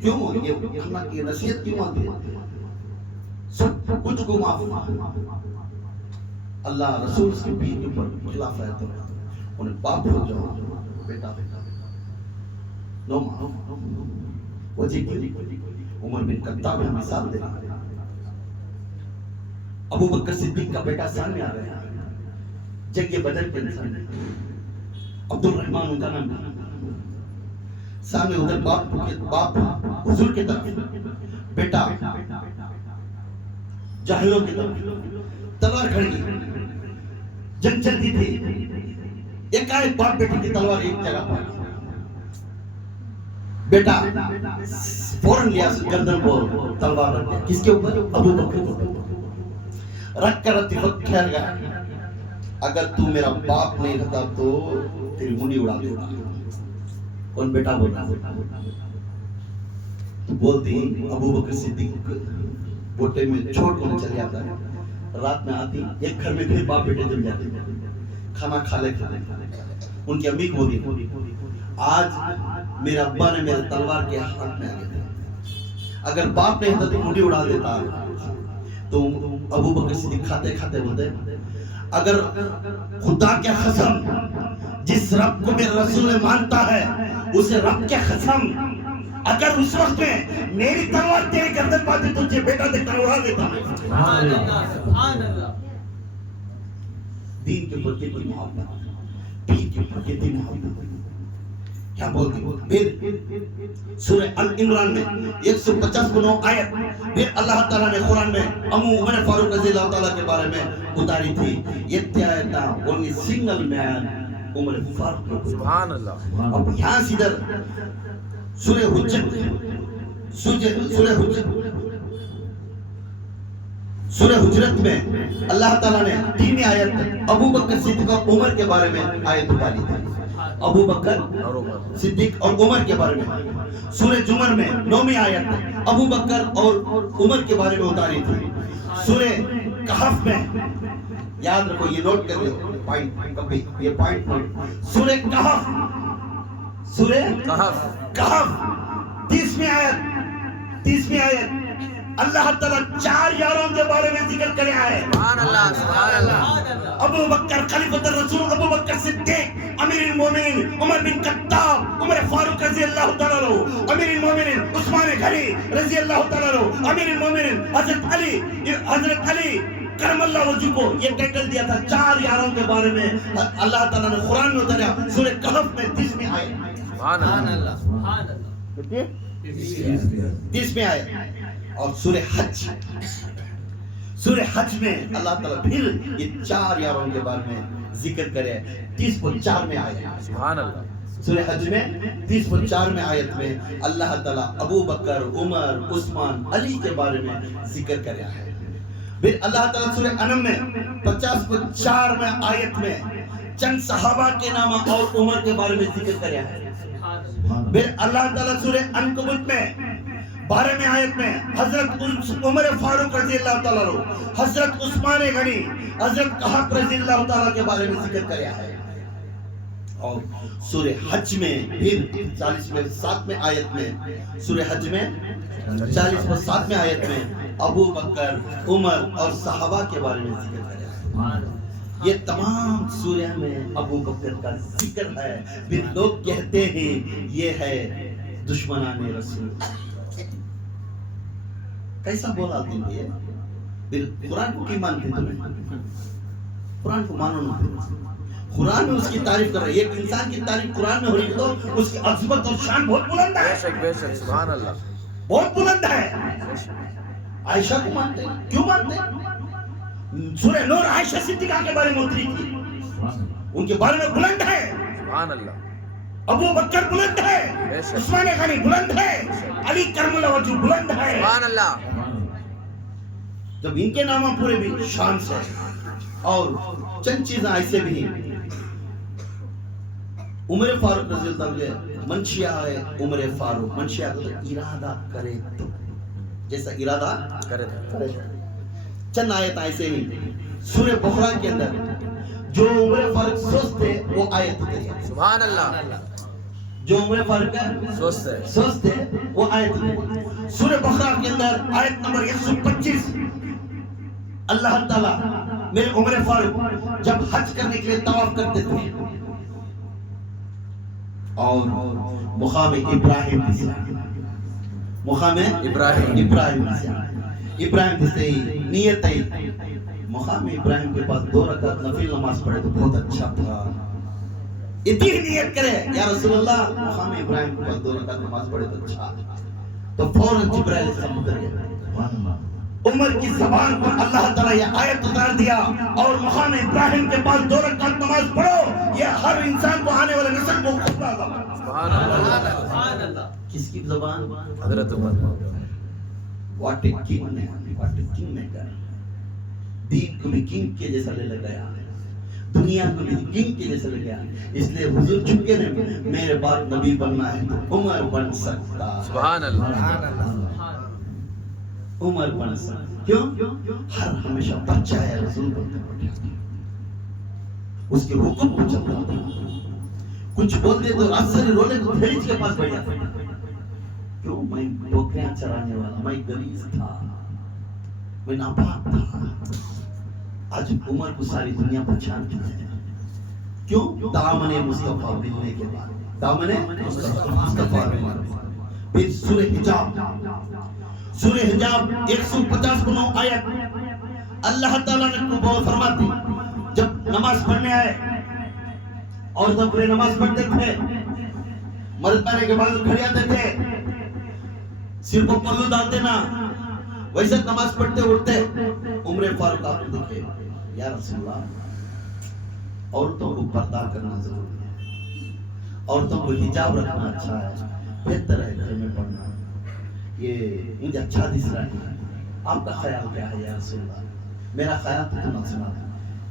کیوں یہ اللہ کی نصیحت کیوں آتی ہے؟ سب کچھ کو معاف، اللہ رسول کے پیر کے اوپر خلاف ہے تو انہیں باپ ہو جاؤ بیٹا نو معاف. وجہ عمر بن خطاب ہمیں مثال دے رہا ہے. ابو بکر صدیق کا بیٹا سامنے آ رہا ہے، جنگ بدر کے انسان عبد الرحمن ان کا نام ہے. سامنے ادھر باپ حضور کے طرف، بیٹا جاہلوں کی طرف تلوار کھڑی، جنگ چلتی تھی. ایک باپ بیٹی کی تلوار ایک جگہ پر، بیٹا فوراً لیا گردن کو تلوار رکھ دیا. کس کے اوپر؟ ابو بکر کے اوپر رکھ کر اتفاق ٹھہر گیا، اگر تو میرا باپ نہیں رہتا تو تیری مونڈی اڑا دیتا. کون بیٹا بولتا تو بولتی ابو بکر صدیق بوٹے میں چھوڑ کر چلے آتا ہے. رات میں آتی ایک گھر میں پھر باپ بیٹے جم جاتے، کھانا کھا لے. ان کی امی کو بولتی آج میرا ابا نے میرے تلوار کے ہاتھ میں آ گئے تھے، اگر باپ نہیں ہوتا تو مونڈی اڑا دیتا. تو ابو بکر صدیق کھاتے کھاتے بولتے اگر خدا کے قسم جس رب کو میرے رسول نے مانتا ہے اسے رب کے قسم اگر اس وقت میں میری تلوار تیرے گردن پاتی تو تجھے بیٹا دے کر اڑا دیتا. سبحان اللہ. دین کے اوپر کتنی محبت، پیر کے اوپر کتنی محبت. کیا بولتی پھر سورہ ال-عمران میں 150 آیت پھر اللہ تعالیٰ نے قرآن میں عمر فاروق رضی اللہ تعالیٰ کے بارے میں اتاری تھی. یہ آیت اونلی سنگل مین عمر فاروق. سبحان اللہ. اب یہاں سے ادھر سورہ حجرت میں اللہ تعالیٰ نے 3 آیت ابو بکر صدیق اور عمر کے بارے میں آیت اتاری تھی. ابو بکر صدیق اور عمر کے بارے میں. سورہ زمر میں 9ویں آیت ابو بکر اور عمر کے بارے میں اتاری تھی. سورہ کہف میں یاد رکھو یہ نوٹ کر لو پوائنٹ کبھی یہ پوائنٹ نوٹ. سورہ کہف کہف 30ویں آیت اللہ تعالیٰ 4 یاروں کے بارے میں ذکر کریا ہے. سبحان اللہ. سبحان اللہ. ابو بکر خلیفۃ الرسول ابو بکر صدیق امیر المومنین عمر بن خطاب عمر فاروق رضی اللہ تعالیٰ عنہ امیر المومنین عثمان غنی رضی اللہ تعالیٰ عنہ امیر المومنین حضرت علی کرم اللہ وجہ کو یہ ٹائٹل دیا تھا. 4 یاروں کے بارے میں اللہ تعالیٰ نے قرآن میں اتارا. سورہ کہف میں 30ویں آیت. سبحان اللہ. سبحان اللہ. 30ویں آیت. اور سورہ حج میں اللہ تعالیٰ پھر یہ 4 یاروں کے بارے میں ذکر کرے. 30:4 میں آیت. سبحان اللہ. سورہ حج میں 30:4 میں آیت میں اللہ تعالیٰ ابو بکر عمر عثمان علی کے بارے میں ذکر کریا ہے. پھر اللہ تعالیٰ سورہ انم میں 50:4 میں آیت میں چند صحابہ کے نام اور عمر کے بارے میں ذکر کریا ہے. پھر اللہ تعالیٰ سورہ عنکبوت میں 12ویں آیت میں حضرت عمر فاروق رضی اللہ تعالیٰ عنہ حضرت عثمان غنی حضرت کہف رضی اللہ تعالیٰ کے بارے میں ذکر کریا ہے. اور سورہ حج میں پھر 40:7 آیت میں سورہ حج میں 40:7 آیت میں ابو بکر عمر اور صحابہ کے بارے میں ذکر کریا ہے. یہ تمام سورہ میں ابو بکر کا ذکر ہے. پھر لوگ کہتے ہیں یہ ہے دشمنان رسول. کیسا بولا دن یہ؟ پھر قرآن کو کی مانتے تمہیں؟ قرآن کو مانو نہ. قرآن میں اس کی تعریف کر رہے ہیں. ایک انسان کی تعریف قرآن میں ہو رہی تو اس کی عظمت اور شان بہت بلند ہے. بے شک. سبحان اللہ. بہت بلند ہے. عائشہ کو مانتے ہیں. کیوں مانتے ہیں؟ سورہ نور عائشہ صدیقہ کے بارے میں اتری تھی. ان کے بارے میں بلند ہے. سبحان اللہ. ابو بکر بلند ہے. عثمان غنی بلند ہے. علی کرم اللہ وجہ بلند ہے. سبحان اللہ. جب ان کے نام پورے بھی شان سے. اور چند چیزیں ایسے بھی ہیں. عمر فاروق رضی اللہ عنہ منشیہ ہے. عمر فاروق منشیہ تو ارادہ کرے تو جیسا ارادہ کرے. چند آیت ایسے ہی سورہ بقرہ کے اندر جو عمر فاروق سوچتے وہ آیت اتری ہے. سبحان اللہ. جو عمر فاروق سوچتے وہ آیت اتری. سورہ بقرہ کے اندر آیت نمبر 125 اللہ تعالیٰ میرے عمر فاروق جب حج کرنے کے لیے طواف کرتے تھے اور مقام ابراہیم سے نیت ہے. مقام ابراہیم کے پاس 2 رکعت نفل نماز پڑھے تو بہت اچھا تھا. اتنی نیت کرے یا رسول اللہ مقام ابراہیم کے پاس 2 رکعت نماز پڑھے تو اچھا. تو فوراً جبرائیل علیہ السلام اتر گئے. عمر کی زبان پر اللہ تعالیٰ یہ آیت اتار دیا اور مقام ابراہیم کے پاس 2 رکعت نماز پڑھو. یہ ہر انسان کو آنے والے نسل کو خطبہ زبان. سبحان اللہ. سبحان اللہ. کس کی زبان؟ حضرت عمر. واٹ اے کنگ نے کہا. دین کو بھی کنگ کے جیسا لے لگایا, دنیا کو بھی کنگ کے جیسا لے گیا. اس لیے حضور چکے نے میرے بعد نبی بننا ہے تو عمر بن سکتا. سبحان اللہ. عمر بن سکتا. کیوں؟ ہر ہمیشہ بچہ ہے رسول بنتے بیٹھا, اس کے حکم کو چلتا تھا. کچھ بولتے تو اثر رولے کو بھیج کے پاس بیٹھ جاتا. کیوں؟ میں بکریاں چرانے والا, میں غریب تھا, میں ناپاک تھا. آج عمر کو ساری دنیا پہچانتی ہے. کیوں؟ دامن مصطفیٰ ملنے کے بعد. دامن مصطفیٰ ملنے. پھر سورہ حجاب 150 آیت اللہ تعالیٰ نے کو فرماتی جب نماز پڑھنے آئے اور جب وہ نماز پڑھتے تھے مرد پہنے کے بعد کھڑے آتے تھے، سر کو پلو ڈالتے نا، ویسے نماز پڑھتے اٹھتے. عمر فاروق آپ کو دیکھے، یا رسول اللہ عورتوں کو پردہ کرنا ضروری ہے، عورتوں کو حجاب رکھنا اچھا ہے، بہتر ہے گھر میں پڑھنا، یہ مجھے اچھا دس رہا ہے. آپ کا خیال کیا ہے یا رسول اللہ؟ میرا خیال تو تم نے سنا.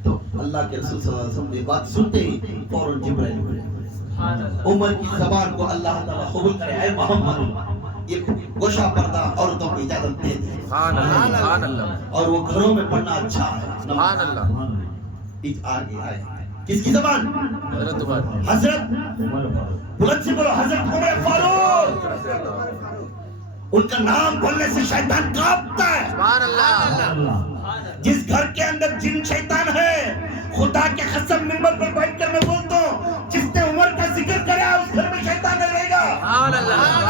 تو اللہ کے رسول صلی اللہ علیہ وسلم نے بات سنتے ہی فوراً جبرائیل بھیجے. عمر کی زبان کو اللہ تعالیٰ قبول کرے. اے محمد، یہ گوشہ پردہ عورتوں کو اجازت دے دے، سبحان اللہ سبحان اللہ اور وہ گھروں میں پڑھنا اچھا ہے. سبحان اللہ. آگے آئے کس کی زبان؟ حضرت عمر حضرت عمر فاروق. بلند سے بولو، حضرت عمر فاروق. ان کا نام بولنے سے شیطان کانپتا ہے. سبحان اللہ. اللہ. جس گھر کے اندر جن شیطان ہے، خدا کے قسم منبر پر بیٹھ کر میں بولتا ہوں، جس نے عمر کا ذکر کرا اس گھر میں شیطان نہیں رہے گا. سبحان اللہ.